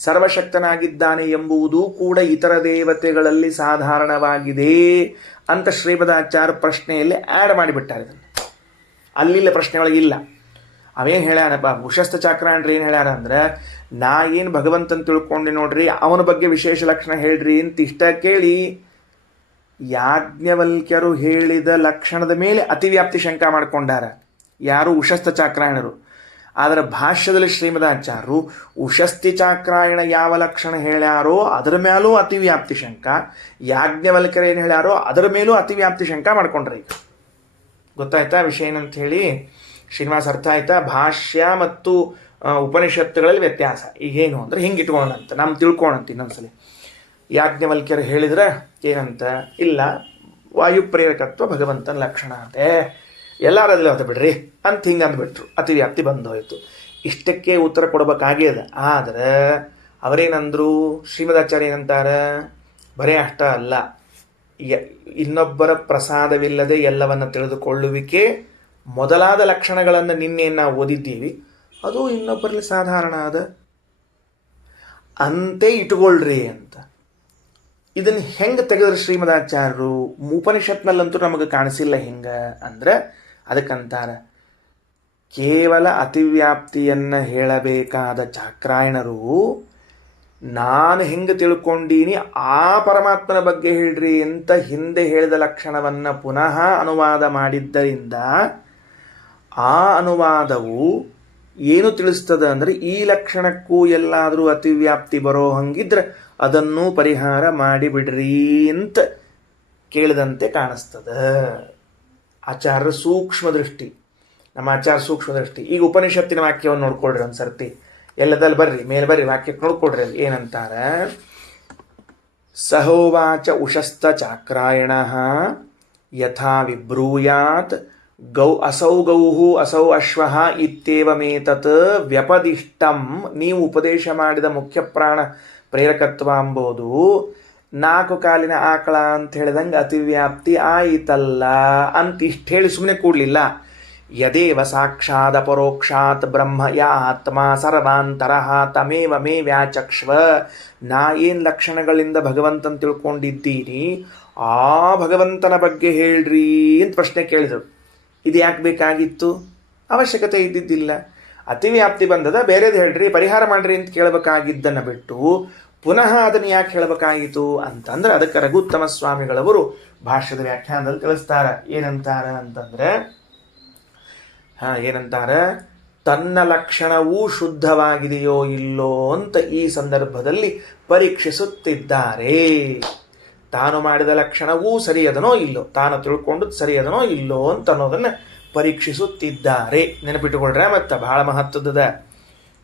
ಸರ್ವಶಕ್ತನಾಗಿದ್ದಾನೆ ಎಂಬುವುದು ಕೂಡ ಇತರ ದೇವತೆಗಳಲ್ಲಿ ಸಾಧಾರಣವಾಗಿದೆ ಅಂತ ಶ್ರೀಮದಾಚಾರ್ಯ ಪ್ರಶ್ನೆಯಲ್ಲಿ ಆ್ಯಡ್ ಮಾಡಿಬಿಟ್ಟಾರೆ. ಅಲ್ಲಿಲ್ಲ ಪ್ರಶ್ನೆಯೊಳಗಿಲ್ಲ. ಅವೇನು ಹೇಳ್ಯಾರಪ್ಪ ಉಶಸ್ತ ಚಾಕ್ರಾಯಣರು ಏನು ಹೇಳ್ಯಾರ ಅಂದ್ರೆ, ನಾ ಏನು ಭಗವಂತನ ತಿಳ್ಕೊಂಡೆ ನೋಡ್ರಿ, ಅವನ ಬಗ್ಗೆ ವಿಶೇಷ ಲಕ್ಷಣ ಹೇಳ್ರಿ ಅಂತ ಇಷ್ಟ ಕೇಳಿ ಯಾಜ್ಞವಲ್ಕ್ಯರು ಹೇಳಿದ ಲಕ್ಷಣದ ಮೇಲೆ ಅತಿವ್ಯಾಪ್ತಿ ಶಂಕ ಮಾಡಿಕೊಂಡಾರ ಯಾರು? ಉಶಸ್ತ ಚಾಕ್ರಾಯಣರು. ಆದರೆ ಭಾಷ್ಯದಲ್ಲಿ ಶ್ರೀಮದಾಚಾರ್ಯರು ಉಶಸ್ತಿ ಚಾಕ್ರಾಯಣ ಯಾವ ಲಕ್ಷಣ ಹೇಳ್ಯಾರೋ ಅದರ ಮೇಲೂ ಅತಿವ್ಯಾಪ್ತಿ ಶಂಕ, ಯಾಜ್ಞವಲ್ಕ್ಯರು ಏನು ಹೇಳ್ಯಾರೋ ಅದರ ಮೇಲೂ ಅತಿವ್ಯಾಪ್ತಿ ಶಂಕ ಮಾಡ್ಕೊಂಡ್ರೆ. ಈಗ ಗೊತ್ತಾಯ್ತಾ ವಿಷಯ ಏನಂತ ಹೇಳಿ? ಶ್ರೀನಿವಾಸ ಅರ್ಥ ಆಯ್ತಾ? ಭಾಷ್ಯ ಮತ್ತು ಉಪನಿಷತ್ತುಗಳಲ್ಲಿ ವ್ಯತ್ಯಾಸ ಈಗೇನು ಅಂದರೆ ಹಿಂಗೆ ಇಟ್ಕೊಳ್ಳೋಣಂತ, ನಮ್ಮ ತಿಳ್ಕೊಳ್ಳೋಣಂತ ಇನ್ನೊಂದ್ಸಲಿ. ಯಾಜ್ಞವಲ್ಕ್ಯರು ಹೇಳಿದ್ರೆ ಏನಂತ, ಇಲ್ಲ ವಾಯು ಪ್ರೇರಕತ್ವ ಭಗವಂತನ ಲಕ್ಷಣ ಅಂತೆ, ಎಲ್ಲಾರದಲ್ಲಿ ಹೊತ್ತ ಬಿಡ್ರಿ ಅಂತ ಹಿಂಗೆ ಅಂದ್ಬಿಟ್ರು. ಅತಿವ್ಯಾಪ್ತಿ ಬಂದೋಯ್ತು. ಇಷ್ಟಕ್ಕೆ ಉತ್ತರ ಕೊಡಬೇಕಾಗ್ಯದ. ಆದರೆ ಅವರೇನಂದ್ರು, ಶ್ರೀಮದಾಚಾರ್ಯ ಏನಂತಾರೆ, ಬರೇ ಅಷ್ಟ ಅಲ್ಲ, ಇನ್ನೊಬ್ಬರ ಪ್ರಸಾದವಿಲ್ಲದೆ ಎಲ್ಲವನ್ನ ತಿಳಿದುಕೊಳ್ಳುವಿಕೆ ಮೊದಲಾದ ಲಕ್ಷಣಗಳನ್ನು ನಿನ್ನೆ ನಾವು ಓದಿದ್ದೀವಿ, ಅದು ಇನ್ನೊಬ್ಬರಲ್ಲಿ ಸಾಧಾರಣ ಅದ ಅಂತೆ ಇಟ್ಕೊಳ್ರಿ ಅಂತ. ಇದನ್ನು ಹೆಂಗೆ ತೆಗೆದ್ರೆ ಶ್ರೀಮದಾಚಾರ್ಯರು? ಉಪನಿಷತ್ನಲ್ಲಂತೂ ನಮಗೆ ಕಾಣಿಸಿಲ್ಲ ಹಿಂಗೆ ಅಂದ್ರೆ, ಅದಕ್ಕಂತಾರೆ ಕೇವಲ ಅತಿವ್ಯಾಪ್ತಿಯನ್ನು ಹೇಳಬೇಕಾದ ಚಾಕ್ರಾಯಣರು ನಾನು ಹೆಂಗೆ ತಿಳ್ಕೊಂಡೀನಿ ಆ ಪರಮಾತ್ಮನ ಬಗ್ಗೆ ಹೇಳ್ರಿ ಅಂತ ಹಿಂದೆ ಹೇಳಿದ ಲಕ್ಷಣವನ್ನು ಪುನಃ ಅನುವಾದ ಮಾಡಿದ್ದರಿಂದ ಆ ಅನುವಾದವು ಏನು ತಿಳಿಸ್ತದೆ ಅಂದರೆ, ಈ ಲಕ್ಷಣಕ್ಕೂ ಎಲ್ಲಾದರೂ ಅತಿವ್ಯಾಪ್ತಿ ಬರೋ ಹಂಗಿದ್ರೆ ಅದನ್ನು ಪರಿಹಾರ ಮಾಡಿಬಿಡ್ರಿ ಅಂತ ಕೇಳಿದಂತೆ ಕಾಣಿಸ್ತದೆ. ಆಚಾರ್ಯ ಸೂಕ್ಷ್ಮ ದೃಷ್ಟಿ, ನಮ್ಮ ಆಚಾರ್ಯ ಸೂಕ್ಷ್ಮ ದೃಷ್ಟಿ. ಈಗ ಉಪನಿಷತ್ತಿನ ವಾಕ್ಯವನ್ನು ನೋಡ್ಕೊಳ್ರಿ ಒಂದು ಸರ್ತಿ, ಎಲ್ಲದಲ್ಲಿ ಬರ್ರಿ, ಮೇಲೆ ಬರ್ರಿ, ವಾಕ್ಯಕ್ಕೆ ನೋಡ್ಕೊಡ್ರಿ. ಅಲ್ಲಿ ಏನಂತಾರೆ, ಸಹೋವಾಚ ಉಶಸ್ತ ಚಾಕ್ರಾಯಣ ಯಥಾ ವಿಬ್ರೂಯಾತ್ ಅಸೌ ಗೌಹು ಅಸೌ ಅಶ್ವಃ ಇತ್ಯೇವಮೇತತ್ ವ್ಯಪದಿಷ್ಟಂ. ನೀವು ಉಪದೇಶ ಮಾಡಿದ ಮುಖ್ಯ ಪ್ರಾಣ ಪ್ರೇರಕತ್ವ ಎಂಬುದು 4 ಕಾಲಿನ ಆಕಳ ಅಂತ ಹೇಳಿದಂಗೆ ಅತಿವ್ಯಾಪ್ತಿ ಆಯಿತಲ್ಲ ಅಂತ ಇಷ್ಟು ಹೇಳಿ ಸುಮ್ಮನೆ ಕೂಡಲಿಲ್ಲ. ಯದೇವ ಸಾಕ್ಷಾತ್ ಅಪರೋಕ್ಷಾತ್ ಬ್ರಹ್ಮ ಯ ಆತ್ಮ ಸರ್ವಾಂತರಃ ತಮೇವ ಮೇ ವ್ಯಾಚಕ್ಷ್ವ. ನಾ ಏನು ಲಕ್ಷಣಗಳಿಂದ ಭಗವಂತನ ತಿಳ್ಕೊಂಡಿದ್ದೀನಿ ಆ ಭಗವಂತನ ಬಗ್ಗೆ ಹೇಳ್ರಿ ಅಂತ ಪ್ರಶ್ನೆ ಕೇಳಿದರು. ಇದು ಯಾಕೆ ಬೇಕಾಗಿತ್ತು? ಅವಶ್ಯಕತೆ ಇದ್ದಿದ್ದಿಲ್ಲ. ಅತಿವ್ಯಾಪ್ತಿ ಬಂದದ, ಬೇರೆದು ಹೇಳ್ರಿ, ಪರಿಹಾರ ಮಾಡ್ರಿ ಅಂತ ಕೇಳಬೇಕಾಗಿದ್ದನ್ನು ಬಿಟ್ಟು ಪುನಃ ಅದನ್ನು ಯಾಕೆ ಹೇಳಬೇಕಾಗಿತ್ತು ಅಂತಂದ್ರೆ, ಅದಕ್ಕೆ ರಘುತ್ತಮ ಸ್ವಾಮಿಗಳವರು ಭಾಷ್ಯದ ವ್ಯಾಖ್ಯಾನದಲ್ಲಿ ತಿಳಿಸ್ತಾರ. ಏನಂತಾರ ಅಂತಂದ್ರೆ, ಏನಂತಾರ, ತನ್ನ ಲಕ್ಷಣವೂ ಶುದ್ಧವಾಗಿದೆಯೋ ಇಲ್ಲೋ ಅಂತ ಈ ಸಂದರ್ಭದಲ್ಲಿ ಪರೀಕ್ಷಿಸುತ್ತಿದ್ದಾರೆ. ತಾನು ಮಾಡಿದ ಲಕ್ಷಣವೂ ಸರಿಯದನೋ ಇಲ್ಲೋ, ತಾನು ತಿಳ್ಕೊಂಡು ಸರಿಯದನೋ ಇಲ್ಲೋ ಅಂತ ಅನ್ನೋದನ್ನು ಪರೀಕ್ಷಿಸುತ್ತಿದ್ದಾರೆ. ನೆನಪಿಟ್ಟುಕೊಳ್ರೆ, ಮತ್ತೆ ಬಹಳ ಮಹತ್ವದ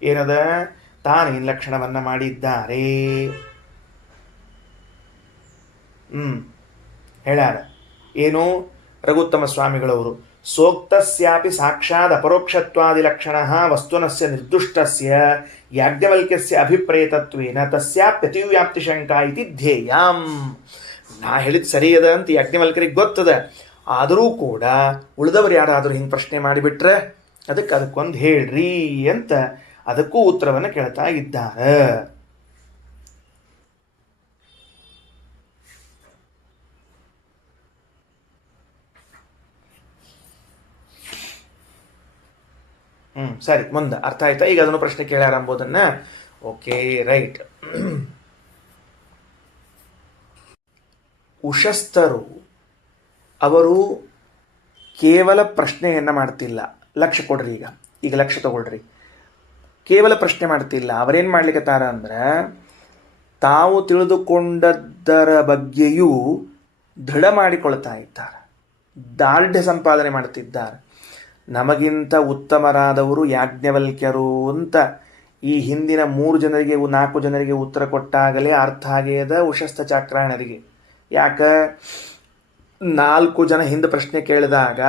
ಏನದ, ತಾನೇನು ಲಕ್ಷಣವನ್ನ ಮಾಡಿದ್ದಾರೆ ಹೇಳ್ಯಾರ. ಏನು? ರಘುತ್ತಮ ಸ್ವಾಮಿಗಳವರು ಸೋಕ್ತಸ್ಯಾಪಿ ಸಾಕ್ಷಾತ್ ಅಪರೋಕ್ಷತ್ವಾದಿ ಲಕ್ಷಣ ವಸ್ತುನಸ್ಯ ನಿರ್ದುಷ್ಟಸ್ಯ ಯಾಜ್ಞವಲ್ಕ್ಯಸ್ಯ ಅಭಿಪ್ರೇತತ್ವೇನ ತಸ್ಯಾಪ್ಯತಿವ್ಯಾಪ್ತಿ ಶಂಕಾ ಇತಿ ಧ್ಯೇಯಂ. ನಾ ಹೇಳಿದ ಸರಿಯದ ಅಂತ ಯಾಜ್ಞವಲ್ಕ್ಯರಿಗೆ ಗೊತ್ತದ, ಆದರೂ ಕೂಡ ಉಳಿದವರು ಯಾರಾದರೂ ಹಿಂಗೆ ಪ್ರಶ್ನೆ ಮಾಡಿಬಿಟ್ರೆ ಅದಕ್ಕೊಂದು ಹೇಳ್ರಿ ಅಂತ ಅದಕ್ಕೂ ಉತ್ತರವನ್ನು ಕೇಳ್ತಾ ಇದ್ದಾರೆ. ಸರಿ, ಮುಂದೆ ಅರ್ಥ ಆಯ್ತಾ? ಈಗ ಅದನ್ನು ಪ್ರಶ್ನೆ ಕೇಳ್ಯಾರ ಎಂಬುದನ್ನ. Okay, right. ಉಶಸ್ತರು ಅವರು ಕೇವಲ ಪ್ರಶ್ನೆಯನ್ನು ಮಾಡ್ತಿಲ್ಲ. ಲಕ್ಷ್ಯ ಕೊಡ್ರಿ, ಈಗ ಲಕ್ಷ್ಯ ತಗೊಳ್ರಿ. ಕೇವಲ ಪ್ರಶ್ನೆ ಮಾಡ್ತಿಲ್ಲ. ಅವರೇನು ಮಾಡ್ಲಿಕ್ಕತ್ತಾರ ಅಂದ್ರೆ, ತಾವು ತಿಳಿದುಕೊಂಡದ್ದರ ಬಗ್ಗೆಯೂ ದೃಢ ಮಾಡಿಕೊಳ್ತಾ ಇದ್ದಾರೆ, ದಾರ್ಢ್ಯ ಸಂಪಾದನೆ ಮಾಡ್ತಿದ್ದಾರೆ. ನಮಗಿಂತ ಉತ್ತಮರಾದವರು ಯಾಜ್ಞವಲ್ಕ್ಯರು ಅಂತ ಈ ಹಿಂದಿನ 3 ಜನರಿಗೆ 4 ಜನರಿಗೆ ಉತ್ತರ ಕೊಟ್ಟಾಗಲೇ ಅರ್ಥ ಆಗ್ಯದ ಉಶಸ್ತ ಚಾಕ್ರಾಯಣರಿಗೆ. ಯಾಕ 4 ಜನ ಹಿಂದೆ ಪ್ರಶ್ನೆ ಕೇಳಿದಾಗ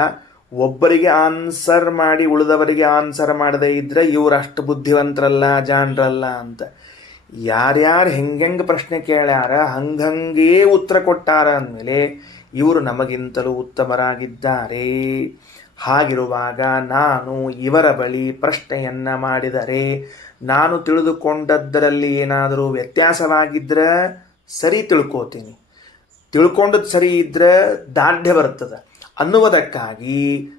ಒಬ್ಬರಿಗೆ ಆನ್ಸರ್ ಮಾಡಿ ಉಳಿದವರಿಗೆ ಆನ್ಸರ್ ಮಾಡದೇ ಇದ್ರೆ ಇವ್ರು ಅಷ್ಟು ಬುದ್ಧಿವಂತರಲ್ಲ, ಜಾಣರಲ್ಲ ಅಂತ. ಯಾರ್ಯಾರು ಹೆಂಗೆ ಪ್ರಶ್ನೆ ಕೇಳ್ಯಾರ ಹಂಗಂಗೇ ಉತ್ತರ ಕೊಟ್ಟಾರ ಅಂದಮೇಲೆ ಇವರು ನಮಗಿಂತಲೂ ಉತ್ತಮರಾಗಿದ್ದಾರೆ. ಹಾಗಿರುವಾಗ ನಾನು ಇವರ ಬಳಿ ಪ್ರಶ್ನೆಯನ್ನ ಮಾಡಿದರೆ ನಾನು ತಿಳಿದುಕೊಂಡದ್ದರಲ್ಲಿ ಏನಾದರೂ ವ್ಯತ್ಯಾಸವಾಗಿದ್ರೆ ಸರಿ ತಿಳ್ಕೋತೀನಿ, ತಿಳ್ಕೊಂಡದ್ದು ಸರಿ ಇದ್ರೆ ದಾಢ್ಯ ಬರ್ತದೆ ಅನ್ನುವುದಕ್ಕಾಗಿ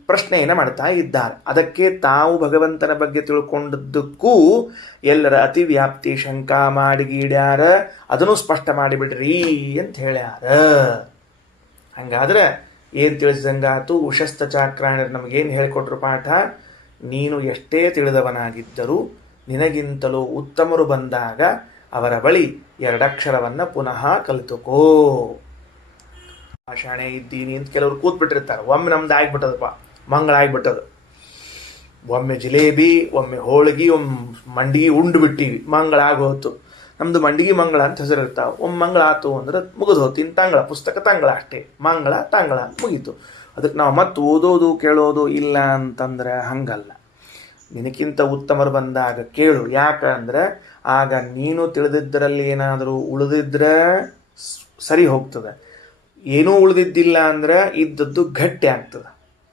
ಪ್ರಶ್ನೆಯನ್ನು ಮಾಡ್ತಾ ಇದ್ದಾರೆ. ಅದಕ್ಕೆ ತಾವು ಭಗವಂತನ ಬಗ್ಗೆ ತಿಳ್ಕೊಂಡದ್ದಕ್ಕೂ ಎಲ್ಲರ ಅತಿವ್ಯಾಪ್ತಿ ಶಂಕಾ ಮಾಡಿಗೀಡ್ಯಾರ, ಅದನ್ನು ಸ್ಪಷ್ಟ ಮಾಡಿಬಿಡ್ರಿ ಅಂತ ಹೇಳ್ಯಾರ. ಹಂಗಾದ್ರೆ ಏನು ತಿಳಿಸಿದಂಗಾತು? ಉಶಸ್ತ ಚಾಕ್ರಾಯಣರು ನಮಗೇನು ಹೇಳಿಕೊಟ್ರು ಪಾಠ? ನೀನು ಎಷ್ಟೇ ತಿಳಿದವನಾಗಿದ್ದರೂ ನಿನಗಿಂತಲೂ ಉತ್ತಮರು ಬಂದಾಗ ಅವರ ಬಳಿ 2 ಅಕ್ಷರವನ್ನು ಪುನಃ ಕಲಿತುಕೋ. ಶಾಣೆ ಇದ್ದೀನಿ ಅಂತ ಕೆಲವರು ಕೂತ್ಬಿಟ್ಟಿರ್ತಾರೆ. ಒಮ್ಮೆ ನಮ್ದು ಆಗ್ಬಿಟ್ಟದಪ್ಪ, ಮಂಗಳ ಆಗ್ಬಿಟ್ಟದು. ಒಮ್ಮೆ ಜಿಲೇಬಿ, ಒಮ್ಮೆ ಹೋಳಿಗೆ, ಒಮ್ಮೆ ಮಂಡಿಗೆ ಉಂಡು ಬಿಟ್ಟಿವಿ, ಮಂಗಳ ಆಗೋತು. ನಮ್ದು ಮಂಡಿಗೆ ಮಂಗಳ ಅಂತ ಹೆಸರಿರ್ತಾವೆ. ಒಮ್ಮೆ ಮಂಗಳ ಆತು ಅಂದ್ರೆ ಮುಗಿದು ಹೋತು. ಇನ್ನು ತಂಗಳ ಪುಸ್ತಕ ತಂಗಳ ಅಷ್ಟೇ, ಮಂಗಳ ತಂಗಳ ಮುಗೀತು. ಅದಕ್ಕೆ ನಾವು ಮತ್ತೆ ಓದೋದು ಕೇಳೋದು ಇಲ್ಲ ಅಂತಂದ್ರೆ ಹಂಗಲ್ಲ. ನಿನಕ್ಕಿಂತ ಉತ್ತಮರು ಬಂದಾಗ ಕೇಳು. ಯಾಕಂದ್ರೆ ಆಗ ನೀನು ತಿಳಿದಿದ್ದರಲ್ಲಿ ಏನಾದರೂ ಉಳಿದಿದ್ರೆ ಸರಿ ಹೋಗ್ತದೆ. ಏನೂ ಉಳಿದಿದ್ದಿಲ್ಲ ಅಂದ್ರೆ ಇದ್ದದ್ದು ಗಟ್ಟಿ ಆಗ್ತದೆ.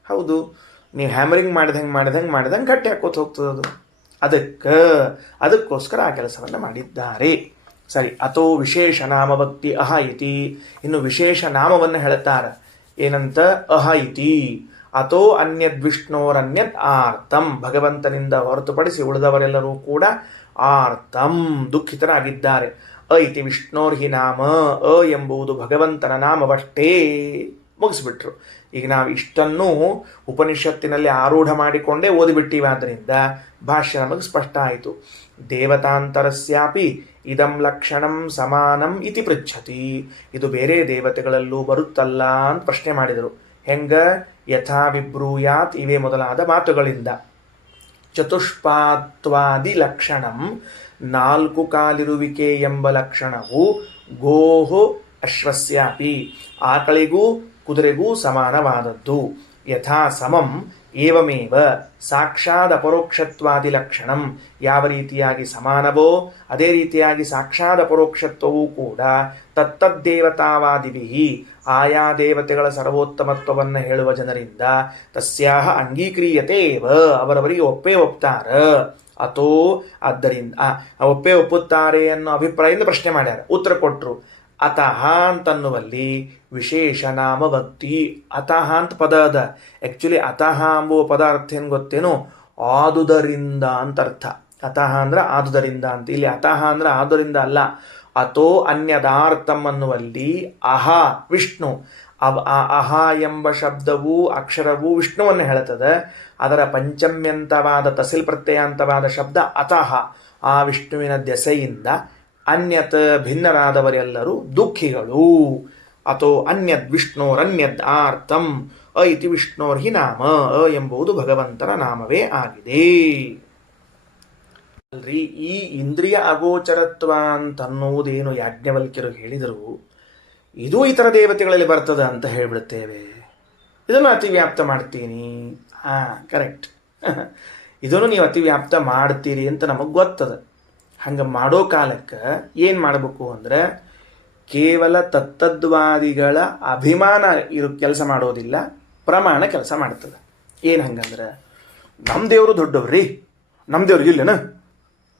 ಹೌದು, ನೀವು ಹ್ಯಾಮರಿಂಗ್ ಮಾಡ್ದಂಗೆ ಗಟ್ಟಿ ಹಾಕೋತ ಹೋಗ್ತದೆ ಅದು. ಅದಕ್ಕೋಸ್ಕರ ಆ ಕೆಲಸವನ್ನು ಮಾಡಿದ್ದಾರೆ. ಸರಿ, ಅಥೋ ವಿಶೇಷ ನಾಮ ಭಕ್ತಿ ಅಹ ಇತಿ. ಇನ್ನು ವಿಶೇಷ ನಾಮವನ್ನು ಹೇಳ್ತಾರೆ. ಏನಂತ? ಅಹ ಇತಿ. ಅಥೋ ಅನ್ಯದ್ವಿಷ್ಣೋರನ್ಯದ್ ಆರ್ತಂ. ಭಗವಂತನಿಂದ ಹೊರತುಪಡಿಸಿ ಉಳಿದವರೆಲ್ಲರೂ ಕೂಡ ಆರ್ತಂ ದುಃಖಿತರಾಗಿದ್ದಾರೆ. ಅ ಇತಿ ವಿಷ್ಣೋರ್ಹಿ ನಾಮ. ಅ ಎಂಬುದು ಭಗವಂತನ ನಾಮವಷ್ಟೇ. ಮುಗಿಸ್ಬಿಟ್ರು. ಈಗ ನಾವು ಇಷ್ಟನ್ನು ಉಪನಿಷತ್ತಿನಲ್ಲಿ ಆರೂಢ ಮಾಡಿಕೊಂಡೇ ಓದಿಬಿಟ್ಟಿವಾದ್ದರಿಂದ ಭಾಷ್ಯ ನಮಗೆ ಸ್ಪಷ್ಟ ಆಯಿತು. ದೇವತಾಂತರಸ್ಯಾಪಿ ಇದಂ ಲಕ್ಷಣಂ ಸಮಾನಂ ಇತಿ ಪೃಚ್ಛತಿ. ಇದು ಬೇರೆ ದೇವತೆಗಳಲ್ಲೂ ಬರುತ್ತಲ್ಲ ಅಂತ ಪ್ರಶ್ನೆ ಮಾಡಿದರು. ಹೆಂಗ? ಯಥಾ ವಿಬ್ರೂಯಾತ್, ಇವೇ ಮೊದಲಾದ ಮಾತುಗಳಿಂದ. ಚತುಷ್ಪಾತ್ವಾದಿ ಲಕ್ಷಣಂ, 4 ಕಾಲಿರುವಿಕೆ ಎಂಬ ಲಕ್ಷಣವು ಗೋಹು ಅಶ್ವಸ್ಯಾಪಿ, ಆಕಳಿಗೂ ಕುದುರೆಗೂ ಸಮಾನವಾದದ್ದು. ಯಥಾ ಸಮಂ ಏವಮೇವ ಸಾಕ್ಷಾತ್ ಅಪರೋಕ್ಷತ್ವಾದಿ ಲಕ್ಷಣಂ, ಯಾವ ರೀತಿಯಾಗಿ ಸಮಾನವೋ ಅದೇ ರೀತಿಯಾಗಿ ಸಾಕ್ಷಾತ್ ಅಪರೋಕ್ಷತ್ವವೂ ಕೂಡ ತತ್ತದ್ದೇವತಾವಾದಿಭಿ, ಆಯಾ ದೇವತೆಗಳ ಸರ್ವೋತ್ತಮತ್ವವನ್ನು ಹೇಳುವ ಜನರಿಂದ ತಸ್ಯಾಹ ಅಂಗೀಕ್ರಿಯತೇವ, ಅವರವರಿಗೆ ಒಪ್ತಾರ. ಅಥೋ ಆದ್ದರಿಂದ ಒಪ್ಪುತ್ತಾರೆ ಅನ್ನೋ ಅಭಿಪ್ರಾಯದಿಂದ ಪ್ರಶ್ನೆ ಮಾಡ್ಯಾರ. ಉತ್ತರ ಕೊಟ್ಟರು. ಅತಃ ಅಂತನ್ನುವಲ್ಲಿ ವಿಶೇಷ ನಾಮ ಭಕ್ತಿ. ಅತಃ ಅಂತ ಪದ ಅದ. ಆ್ಯಕ್ಚುಲಿ ಅತಃ ಎಂಬುವ ಪದ ಅರ್ಥ ಏನು ಗೊತ್ತೇನು? ಆದುದರಿಂದ ಅಂತ ಅರ್ಥ. ಅತಃ ಅಂದ್ರೆ ಆದುದರಿಂದ ಅಂತ. ಇಲ್ಲಿ ಅತಃ ಅಂದ್ರೆ ಆದುದರಿಂದ ಅಲ್ಲ. ಅಥೋ ಅನ್ಯದಾರ್ಥಂ ಅನ್ನುವಲ್ಲಿ ಅಹ ವಿಷ್ಣು. ಅಹ ಎಂಬ ಶಬ್ದವು ಅಕ್ಷರವು ವಿಷ್ಣುವನ್ನು ಹೇಳುತ್ತದೆ. ಅದರ ಪಂಚಮ್ಯಂತವಾದ ತಸಿಲ್ ಪ್ರತ್ಯಯಾಂತವಾದ ಶಬ್ದ ಅತಃ, ಆ ವಿಷ್ಣುವಿನ ದೆಸೆಯಿಂದ ಅನ್ಯತ್ ಭಿನ್ನರಾದವರೆಲ್ಲರೂ ದುಃಖಿಗಳು. ಅಥೋ ಅನ್ಯದ್ ವಿಷ್ಣೋರನ್ಯದ್ ಆರ್ತಂ. ಅ ಇತಿ ವಿಷ್ಣೋರ್ಹಿ ನಾಮ. ಅ ಎಂಬುದು ಭಗವಂತನ ನಾಮವೇ ಆಗಿದೆ. ಅಲ್ರಿ, ಈ ಇಂದ್ರಿಯ ಅಗೋಚರತ್ವ ಅಂತನ್ನುವುದೇನು ಯಾಜ್ಞವಲ್ಕ್ಯರು ಹೇಳಿದರು, ಇದು ಇತರ ದೇವತೆಗಳಲ್ಲಿ ಬರ್ತದ ಅಂತ ಹೇಳಿಬಿಡ್ತೇವೆ. ಇದನ್ನು ಅತಿವ್ಯಾಪ್ತ ಮಾಡ್ತೀನಿ. ಕರೆಕ್ಟ್. ಇದನ್ನು ನೀವು ಅತಿವ್ಯಾಪ್ತ ಮಾಡ್ತೀರಿ ಅಂತ ನಮಗೆ ಗೊತ್ತದ. ಹಂಗೆ ಮಾಡೋ ಕಾಲಕ್ಕೆ ಏನು ಮಾಡಬೇಕು ಅಂದರೆ ಕೇವಲ ತತ್ತದ್ವಾದಿಗಳ ಅಭಿಮಾನ ಕೆಲಸ ಮಾಡೋದಿಲ್ಲ, ಪ್ರಮಾಣ ಕೆಲಸ ಮಾಡ್ತದೆ. ಏನು ಹಂಗಂದ್ರೆ ನಮ್ಮ ದೇವರು ದೊಡ್ಡವ್ರಿ, ನಮ್ಮ ದೇವ್ರಿಗೆ ಇಲ್ಲೇನ,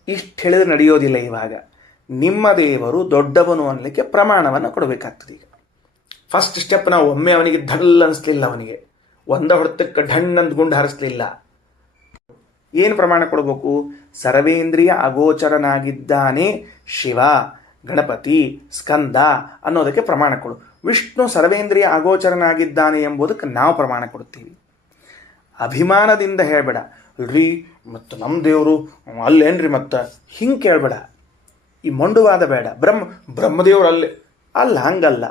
ಇಷ್ಟು ಹೇಳಿದ್ರೆ ನಡೆಯೋದಿಲ್ಲ. ಇವಾಗ ನಿಮ್ಮ ದೇವರು ದೊಡ್ಡವನು ಅನ್ನಲಿಕ್ಕೆ ಪ್ರಮಾಣವನ್ನು ಕೊಡಬೇಕಾಗ್ತದೆ. ಈಗ ಫಸ್ಟ್ ಸ್ಟೆಪ್, ನಾವು ಒಮ್ಮೆ ಅವನಿಗೆ ಧಡಲ್ ಅನಿಸ್ಲಿಲ್ಲ, ಅವನಿಗೆ ಒಂದ ಹೊಡೆತಕ್ಕೆ ಢಣ್ಣಂತ ಗುಂಡು ಹಾರಿಸ್ಲಿಲ್ಲ. ಏನು ಪ್ರಮಾಣ ಕೊಡಬೇಕು? ಸರ್ವೇಂದ್ರಿಯ ಅಗೋಚರನಾಗಿದ್ದಾನೆ ಶಿವ, ಗಣಪತಿ, ಸ್ಕಂದ ಅನ್ನೋದಕ್ಕೆ ಪ್ರಮಾಣ ಕೊಡು. ವಿಷ್ಣು ಸರ್ವೇಂದ್ರಿಯ ಅಗೋಚರನಾಗಿದ್ದಾನೆ ಎಂಬುದಕ್ಕೆ ನಾವು ಪ್ರಮಾಣ ಕೊಡ್ತೀವಿ. ಅಭಿಮಾನದಿಂದ ಹೇಳಬೇಡ, ರೀ ಮತ್ತು ನಮ್ಮ ದೇವರು ಅಲ್ಲೇನ್ರಿ ಮತ್ತು ಹಿಂಗೆ ಕೇಳಬೇಡ. ಈ ಮೊಂಡುವಾದ ಬೇಡ. ಬ್ರಹ್ಮದೇವರು ಅಲ್ಲ, ಹಂಗಲ್ಲ.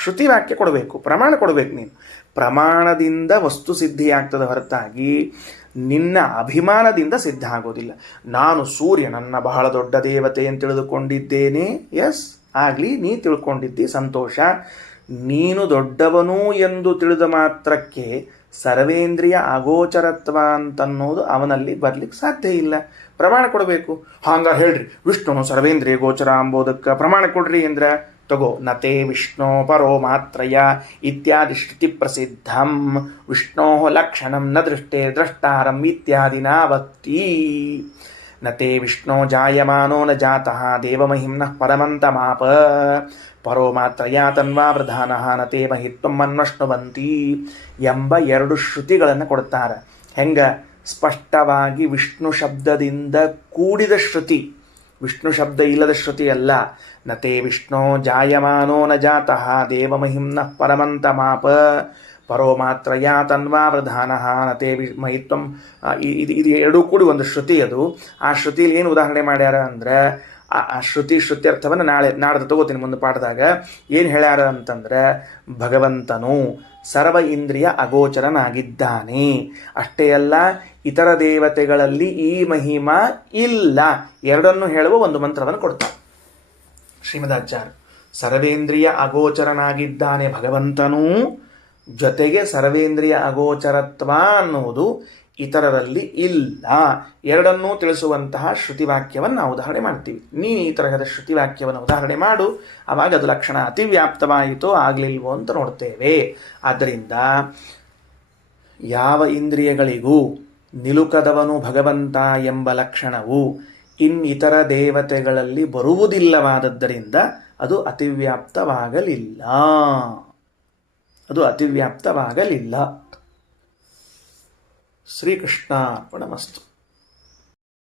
ಶ್ರುತಿ ವಾಕ್ಯ ಕೊಡಬೇಕು, ಪ್ರಮಾಣ ಕೊಡಬೇಕು. ನೀನು ಪ್ರಮಾಣದಿಂದ ವಸ್ತು ಸಿದ್ಧಿಯಾಗ್ತದೆ ಹೊರತಾಗಿ ನಿನ್ನ ಅಭಿಮಾನದಿಂದ ಸಿದ್ಧ ಆಗೋದಿಲ್ಲ. ನಾನು ಸೂರ್ಯನನ್ನ ಬಹಳ ದೊಡ್ಡ ದೇವತೆ ಅಂತ ತಿಳಿದುಕೊಂಡಿದ್ದೇನೆ. ಎಸ್, ಆಗಲಿ, ನೀ ತಿಳ್ಕೊಂಡಿದ್ದಿ, ಸಂತೋಷ. ನೀನು ದೊಡ್ಡವನು ಎಂದು ತಿಳಿದ ಮಾತ್ರಕ್ಕೆ ಸರ್ವೇಂದ್ರಿಯ ಅಗೋಚರತ್ವ ಅಂತನ್ನೋದು ಅವನಲ್ಲಿ ಬರ್ಲಿಕ್ಕೆ ಸಾಧ್ಯ ಇಲ್ಲ. ಪ್ರಮಾಣ ಕೊಡಬೇಕು. ಹಾಂಗ ಹೇಳ್ರಿ, ವಿಷ್ಣುನು ಸರ್ವೇಂದ್ರಿಯ ಗೋಚರ ಅಂಬೋದಕ್ಕೆ ಪ್ರಮಾಣ ಕೊಡ್ರಿ ಅಂದ್ರೆ ತಗೋ, ನತೆ ವಿಷ್ಣು ಪರೋ ಮಾತ್ರಯ ಇತ್ಯಾದಿ ಶ್ರುತಿ ಪ್ರಸಿದ್ಧಂ ವಿಷ್ಣೋ ಲಕ್ಷಣಂ ನ ದೃಷ್ಟೇ ದ್ರಷ್ಟಾರಂ ಇತ್ಯಾದಿನ ವಕ್ತಿ. ನತೆ ವಿಷ್ಣೋ ಜಾಯಮಾನೋ ನ ಜಾತಃ ದೇವಮಹಿಮ್ನಃ ಪರಮಂತಮಾಪ ಪರೋ ಮಾತ್ರಯ ತನ್ವಾ ಪ್ರಧಾನಃ ನತೆ ಮಹಿತ್ವಂ ಅನ್ವಷ್ಣುವಂತಿ ಎಂಬ 2 ಶ್ರುತಿಗಳನ್ನು ಕೊಡ್ತಾರೆ. ಹೆಂಗ? ಸ್ಪಷ್ಟವಾಗಿ ವಿಷ್ಣು ಶಬ್ದದಿಂದ ಕೂಡಿದ ಶ್ರುತಿ, ವಿಷ್ಣು ಶಬ್ದ ಇಲ್ಲದ ಶ್ರುತಿ ಅಲ್ಲ. ನತೆ ವಿಷ್ಣು ಜಾಯಮಾನೋ ನ ಜಾತಃ ದೇವಮಹಿಮ್ನಃ ಪರಮಂತಮಾಪ ಪರೋ ಮಾತ್ರಯ ತನ್ವಾ ಪ್ರಧಾನಃ ನತೆ ಮಹಿತ್ವಂ. ಇದು ಎರಡೂ ಕೂಡಿ ಒಂದು ಶ್ರುತಿ. ಅದು ಆ ಶ್ರುತಿಯಲ್ಲಿ ಏನು ಉದಾಹರಣೆ ಮಾಡ್ಯಾರ ಅಂದ್ರೆ, ಆ ಶ್ರುತಿ ಅರ್ಥವನ್ನು ನಾಡ್ದು ತಗೋತೀನಿ ಮುಂದೆ ಪಾಠದಾಗ. ಏನು ಹೇಳ್ಯಾರ ಅಂತಂದ್ರೆ, ಭಗವಂತನು ಸರ್ವ ಇಂದ್ರಿಯ ಅಗೋಚರನಾಗಿದ್ದಾನೆ. ಅಷ್ಟೇ ಅಲ್ಲ, ಇತರ ದೇವತೆಗಳಲ್ಲಿ ಈ ಮಹಿಮಾ ಇಲ್ಲ. ಎರಡನ್ನು ಹೇಳುವ ಒಂದು ಮಂತ್ರವನ್ನು ಕೊಡ್ತಾರೆ ಶ್ರೀಮದಾಚಾರ್ಯ. ಸರ್ವೇಂದ್ರಿಯ ಅಗೋಚರನಾಗಿದ್ದಾನೆ ಭಗವಂತನು, ಜೊತೆಗೆ ಸರ್ವೇಂದ್ರಿಯ ಅಗೋಚರತ್ವ ಅನ್ನುವುದು ಇತರರಲ್ಲಿ ಇಲ್ಲ. ಎರಡನ್ನೂ ತಿಳಿಸುವಂತಹ ಶ್ರುತಿವಾಕ್ಯವನ್ನು ನಾವು ಉದಾಹರಣೆ ಮಾಡ್ತೀವಿ. ನೀನು ಈ ತರಹದ ಶ್ರುತಿವಾಕ್ಯವನ್ನು ಉದಾಹರಣೆ ಮಾಡು, ಆವಾಗ ಅದು ಲಕ್ಷಣ ಅತಿವ್ಯಾಪ್ತವಾಯಿತೋ ಆಗಲಿಲ್ವೋ ಅಂತ ನೋಡ್ತೇವೆ. ಆದ್ದರಿಂದ ಯಾವ ಇಂದ್ರಿಯಗಳಿಗೂ ನಿಲುಕದವನು ಭಗವಂತ ಎಂಬ ಲಕ್ಷಣವು ಇನ್ನಿತರ ದೇವತೆಗಳಲ್ಲಿ ಬರುವುದಿಲ್ಲವಾದದ್ದರಿಂದ ಅದು ಅತಿವ್ಯಾಪ್ತವಾಗಲಿಲ್ಲ. ಶ್ರೀಕೃಷ್ಣಾರ್ಪಣಮಸ್ತು.